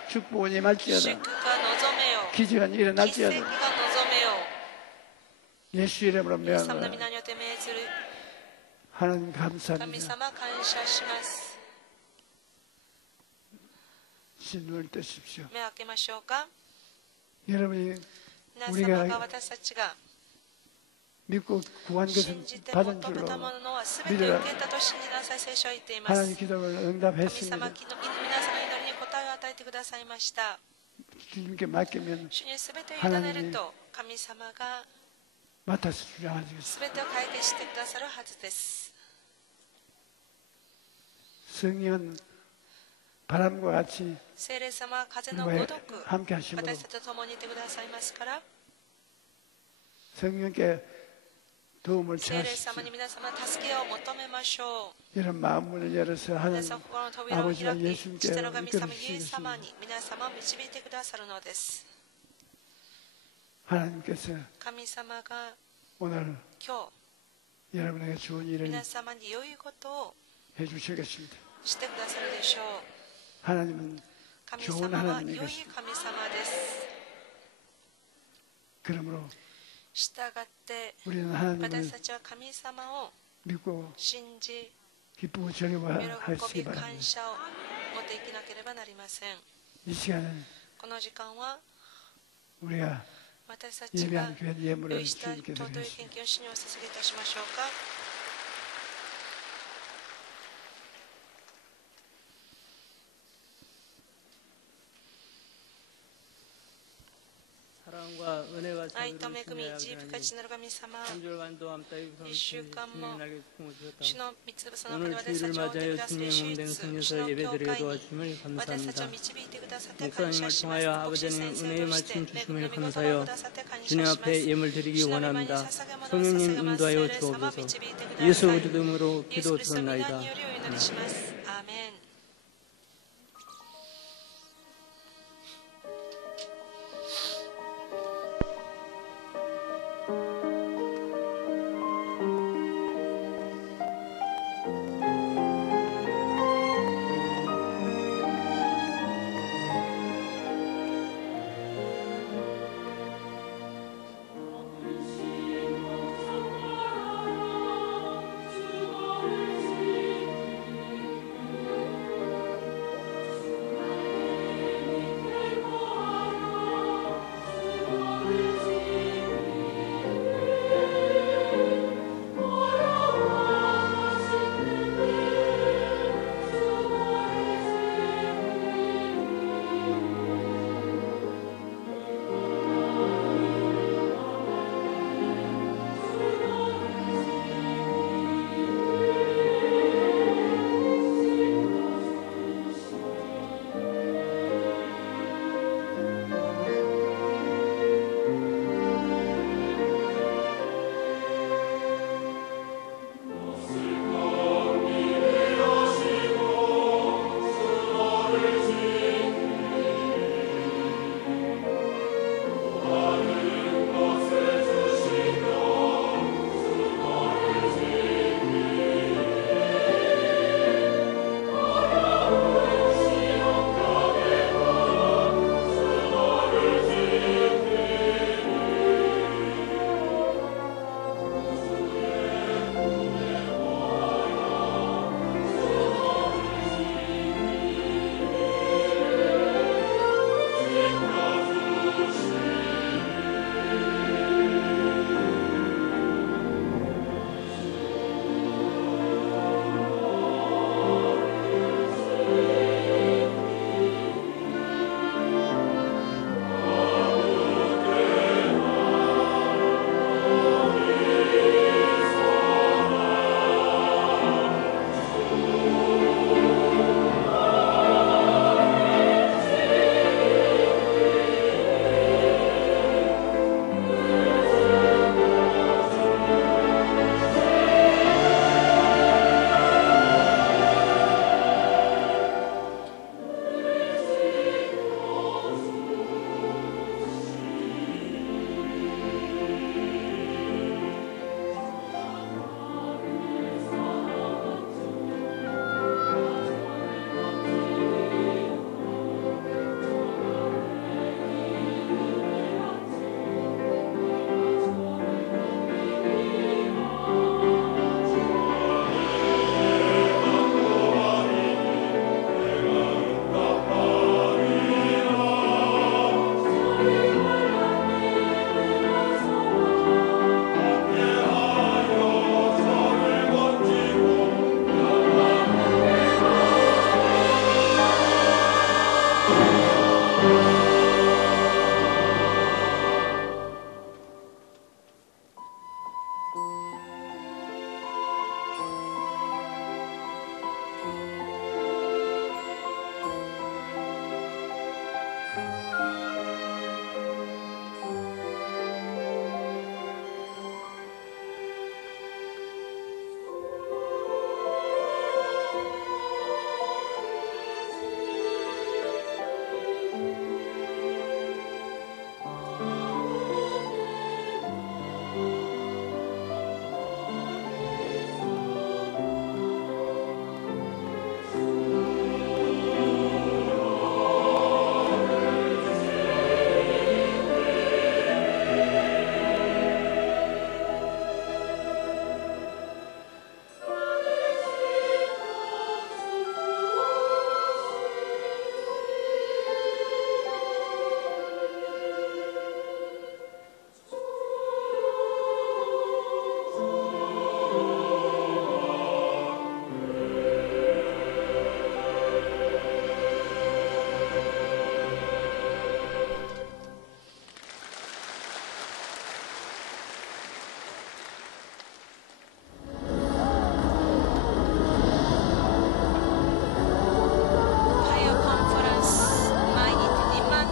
축복은 祝 임할지어다. 福が望めよ。 기적은 奇跡が 일어날지어다. 望めよ。 예수 이름으로 イエス様の 명하노라. 皆によって命ずる。 하나님 神 감사합니다. 様感謝します。 눈을 뜨십시오. 目を開けましょうか。 여러분이 皆様 우리가 が私たちが 믿고 구한 것은 信じて 받은 求め 줄로 たものは全て受けたと信じなさい。聖書は言っています。 하나님 기도를 神 응답했습니다. 様、皆様の祈りに答えを与えてくださいました。 주님께 맡기면 主に全てを委ねると、神様が 맡아서 주장하시겠습니다. 全てを解決してくださるはずです。 성령은 바람과 같이 聖霊様は風のご 우리와 とく 함께 하심으로 私たちと共にいてくださいますから、 성령께 도움을 聖霊 청하십시오. 様に皆様助けを求めましょう。 이런 마음을 열어서 皆 하나님 様心の扉を 아버지와 開き、 예수님께 父の神様、イエス 이끌어주시겠습니다. 様に皆様を導いてくださるのです。 하나님께서 神様が 오늘 今 여러분에게 좋은 日 일을 皆様に良いことを 해주시겠습니다. してくださるでしょう。 하나님은 神 좋은 様は良い 하나님이겠습니다. 神様です。 그러므로 従って 우리는 하나님을 私たちは神様を 믿고 信じ、 기쁘고 喜 즐거워하시기 び、感 바랍니다. 謝を持って生きなければなりません。 이 시간은 この時間は 우리가 私たちが 예배한 귀한 예물을 用意した 주님께 尊い 드리겠습니다. 献金を主にお捧げいたしましょうか。 사랑과 愛と恵み、自由深地なる神様、一週間も主の三つ葉の中で私たちを追ってくださり、主の教会に私たちを導いてくださって感謝します。牧師先生として恵みの御言葉をくださって感謝します。 예물 드리기 원합니다. 성령님 인도하여 주옵소서. 예수 이름으로 기도드립니다. 아멘.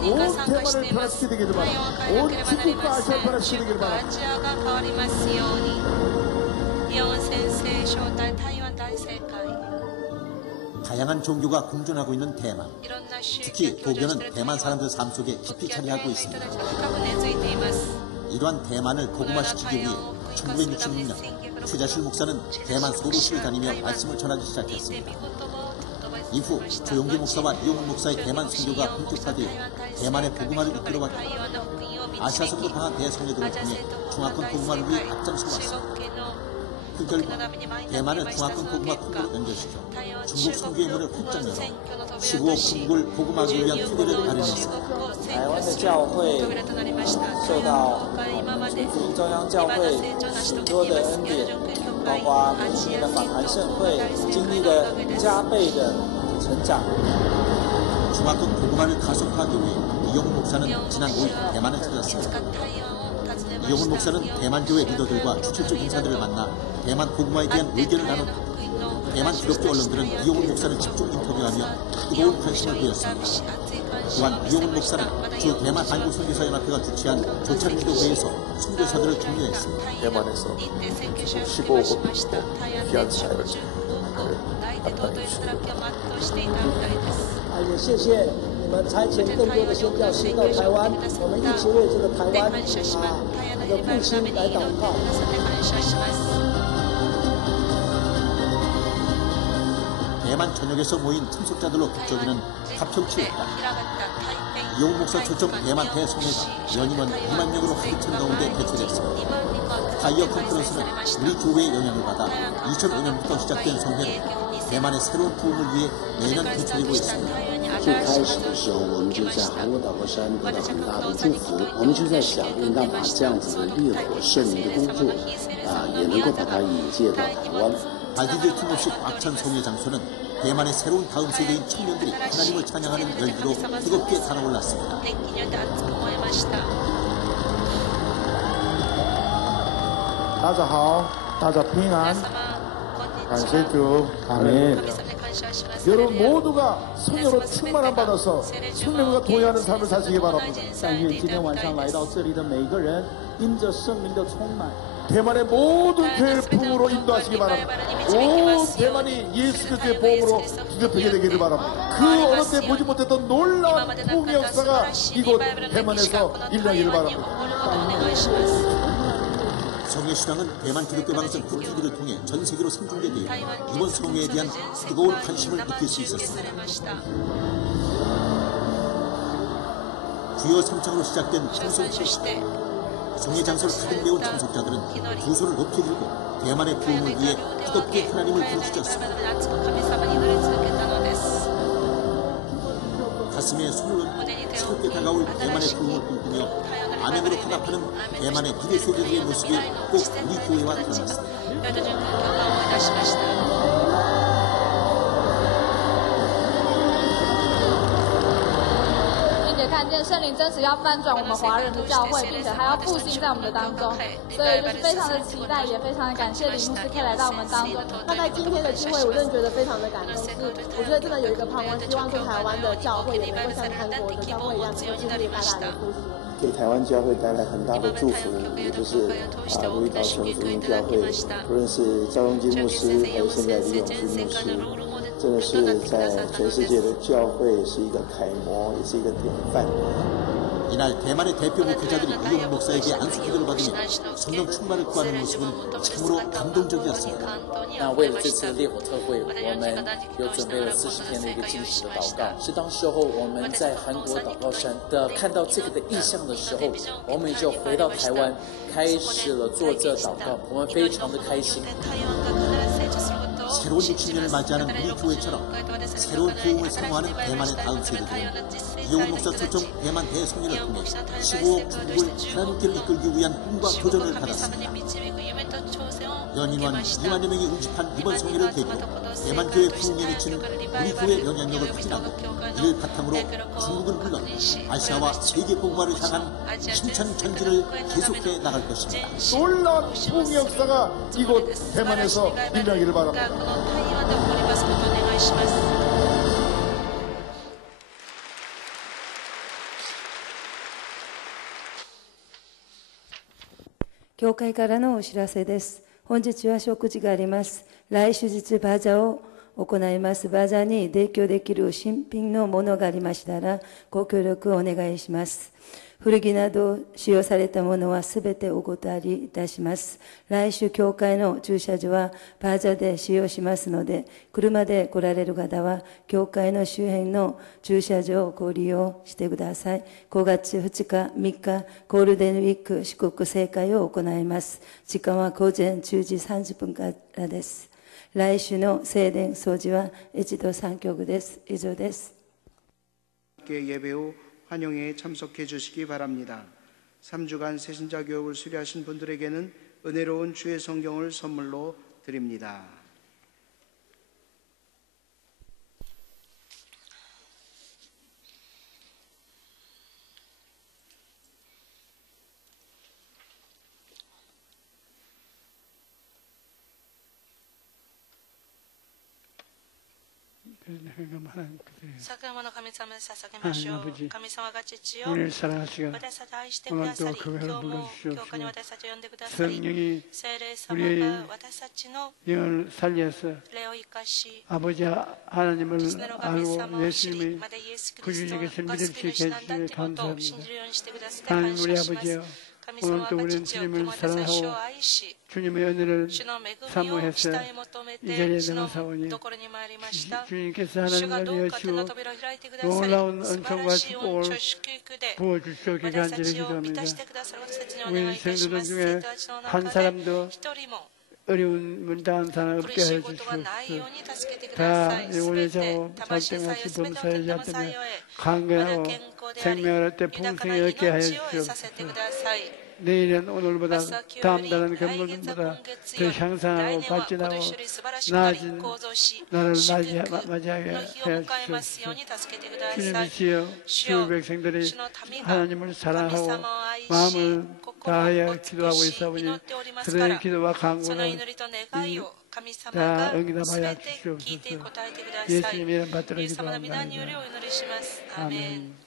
온 대만을 변화시키게 되기를 바랍니다. 온 중국과 아시아를 변화시키게 되기를 바랍니다. 다양한 종교가 공존하고 있는 대만. 특히 도교는 대만 사람들 삶 속에 깊이 자리하고 있습니다. 이러한 대만을 복음화시키기 위해 1966년 최자실 목사는 대만 소도시를 다니며 말씀을 전하기 시작했습니다. 이후 조용기 목사와 이용훈 목사의 대만 선교가 본격화되어 대만의 복음화를 이끌어왔고 아시아 선교 방한 대성회들을 통해 중화권 복음화를 위해 앞장서 왔습니다. 그 결과 대만을 중화권 복음화 통로로 연결시켜 중국 선교의 문을 활짝 열어 15억 중국을 복음하기 위한 투기를 마련했습니다. 台湾的教会受到中中央教会许多的恩典，包括去年的访韩盛会，经历了加倍的成长。 중화권 복음화를 가속화하기 위해 이용훈 목사는 지난 5일 대만을 찾았습니다. 이용훈 목사는 대만교회 리더들과 주철적 인사들을 만나 대만 복음화에 대한 의견을 나눴고 대만 기독교 언론들은 이용훈 목사를 집중 인터뷰하며 뜨거운 관심을 보였습니다. 또한 이용훈 목사는 주 대만 한국선교사연합회가 주최한 조찬기도회에서 선교사들을 격려했습니다. 대만에서 15억 귀한 사역을 감당해 주시고 也谢谢你们差遣更多的宣教师到台湾，我们一起为这个台湾的复兴来祷告。 대만 전역에서 모인 참석자들로 북적이는 합평치였다. 이용훈 목사 초청 대만 대성회가 연임원 2만 명으로 가득 찬 가운데 개최됐습니다. 파이어 컨퍼런스는 우리 교회의 영향을 받아 2005년부터 시작된 성회로 대만의 새로운 부흥을 위해 매년 개최되고 있습니다. 最开始的时候，我们就在韩国祷告山得到很大的祝福。我们就在想，应当把这样子的烈火圣灵的工作，也能够把它引介到台湾。 발디딜 틈 없이 꽉 찬 성회 장소는 대만의 새로운 다음 세대인 청년들이 하나님을 찬양하는 열기로 뜨겁게 달아올랐습니다. 大家好，大家平安，感谢主，阿门。 여러분 모두가 성령으로 충만함 받아서 성령과 동의하는 삶을 사시기 바랍니다. 但愿今天晚上来到这里的每个人，因着圣灵的充满， 대만의 모든 교회를 부흥으로 인도하시기 바랍니다. 온 대만이 예수 그리스도의 보험으로 뒤덮이게 되기를 바랍니다. 그 어느 때 보지 못했던 놀라운 부흥의 역사가 이곳 대만에서 일어나기를 바랍니다. 성회신앙은 대만 기독교 방송 굿TV를 통해 전 세계로 생중계되어 이번 성회에 대한 뜨거운 관심을 느낄 수 있었습니다. 주요 3창으로 시작된 찬송 시대. 성회 장소를 가득 메운 참석자들은 두 손을 높이 들고 대만의 부흥을 위해 뜨겁게 하나님을 부르짖었습니다. 가슴에 손을 얹고 새롭게 다가올 대만의 부흥을 꿈꾸며 아멘으로 화답하는 대만의 기대 세대들의 모습이 꼭 우리 교회와 닮았습니다. 看见圣灵真实要翻转我们华人的教会，并且还要复兴在我们的当中，所以就是非常的期待，也非常的感谢林牧师可以来到我们当中。那在今天的机会，我真的觉得非常的感动，是我觉得真的有一个盼望，希望说台湾的教会也能够像韩国的教会一样，能够经历大大的复兴。给台湾教会带来很大的祝福，也就是如意岛城福音教会，不论是赵荣基牧师，还有现在李永基牧师，真的是在全世界的教会是一个楷模，也是一个典范。 이날 대만의 대표 목회자들이 이용훈 목사에게 안수기도를 받으며 성령 충만을 구하는 모습은 참으로 감동적이었습니다. 那为了这次的烈火特会，我们有准备了40天的一个禁食的祷告。是当时候我们在韩国祷告山的看到这个的意象的时候，我们就回到台湾，开始了做这祷告。我们非常的开心。 새로운 60년을 맞이하는 우리 교회처럼 새로운 부흥을 사모하는 대만의 다음 세대들은 이용훈 목사 초청 대만 대성회를 통해 15억 중국을 하나님께로 이끌기 위한 꿈과 도전을 받았습니다. 연임원 2만여 명이 운집한 이번 성회를 계기로 대만 교회 부흥에 미치는 우리 교회 영향력을 확인하고 이를 바탕으로 중국은 물론 아시아와 세계 복음화를 향한 힘찬 전진을 계속해 나갈 것입니다. 놀라운 부흥의 역사가 이곳 대만에서 일어나기를 바랍니다. 台湾で起こりますことをお願いします。教会からのお知らせです。本日は食事があります。来週日バザーを行います。バザーに提供できる新品のものがありましたら、ご協力をお願いします。古着など使用されたものはすべてお断りいたします。来週教会の駐車場はバザーで使用しますので、車で来られる方は教会の周辺の駐車場をご利用してください。5月2日、3日、ゴールデンウィーク祝福聖会を行います。時間は午前10時30分からです。来週の聖殿掃除は一度3曲です。以上です。 예배 후 환영회에 참석해 주시기 바랍니다. 3주간 새신자 교육을 수료하신 분들에게는 은혜로운 주의 성경을 선물로 드립니다. 우리를 사랑하시고 오늘도 교회를 불러주시옵소서. 성령이 우리의 영을 살려서 아버지 하나님을 알고 예수님이 구주님께 믿을 수 있게 해주시며 감사합니다. 하나님 우리 아버지여, 오늘도 우리는 주님을 사랑하고 주님의 은혜를 사모해서 이 자리에 나가사오니 주님께서 하나님을 위하시고 놀라운 은총과 축복을 부어주시오기 간절히 기도합니다. 우리 성도들 중에 한 사람도 어려운 문당한 사람 없게 하여 주시옵소서. 다 영혼의 자고 잘생같이 범사에 잡으며 강건하고 생명을 얻되 풍성히 얻게 하여 주시옵소서. 내일은 오늘보다 다음 달은 금물보다 더 향상하고 발전하고 나아진 나를 맞이하게 하여 주시옵소서. 주님이시여, 주 백성들이 하나님을 사랑하고 마음을 다하여 기도하고 있사오니 그들의 기도와 간구는 다 응답하여 주시옵소서. 예수님 이름 받들어 기도합니다. 아멘.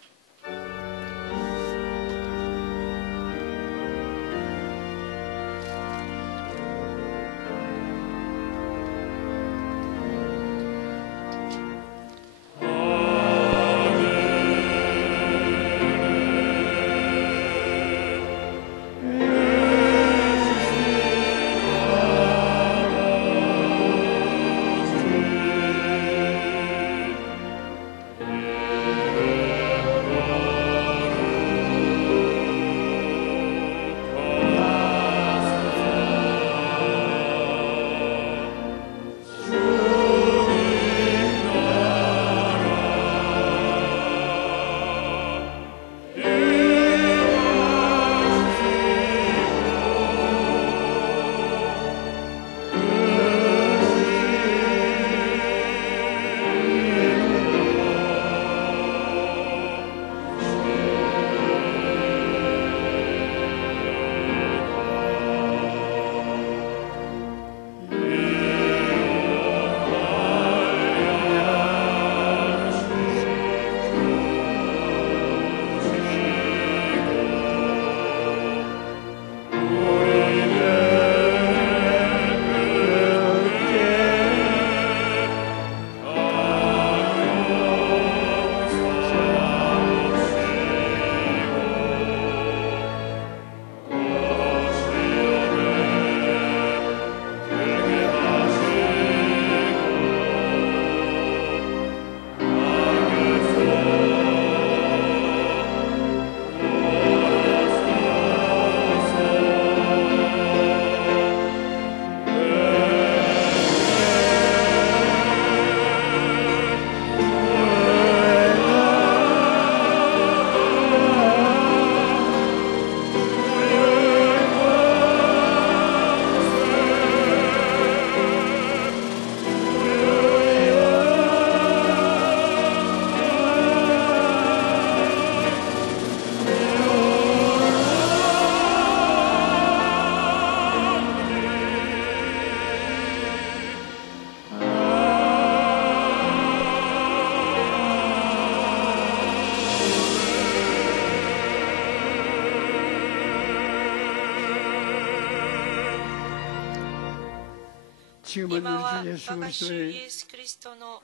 지금은 今は 우리 주 我が主イ 예수 エス・キリストの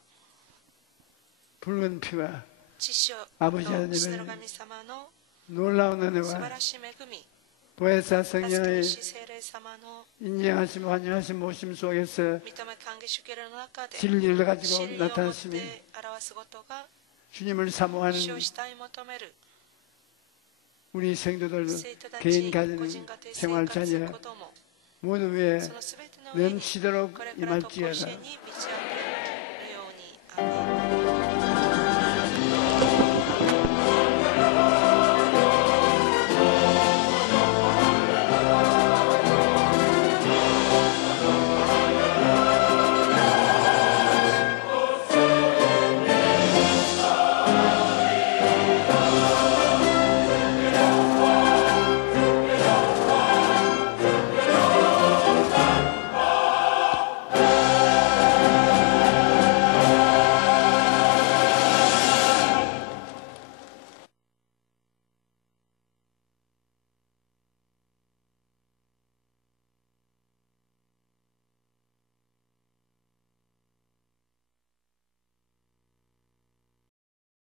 붉은 피와 血潮と 아버지 父なる 하나님의 神様の 놀라운 素晴 은혜와 らしい恵み 보혜사 助け 성령의 主聖霊様の 인정하심 환영하심 모심 속에서 認め歓迎主権の中で 진리를 가지고 真理を持っ 나타나심이 て表すことが 주님을 사모하는 主を主体求める 우리 성도들 生徒た 개인 ち 가정 個人家庭生 생활 活 자녀 子供 모두 위에 そのすべての上に 넘치도록 これからと甲子 임할지어다 園に満ち溢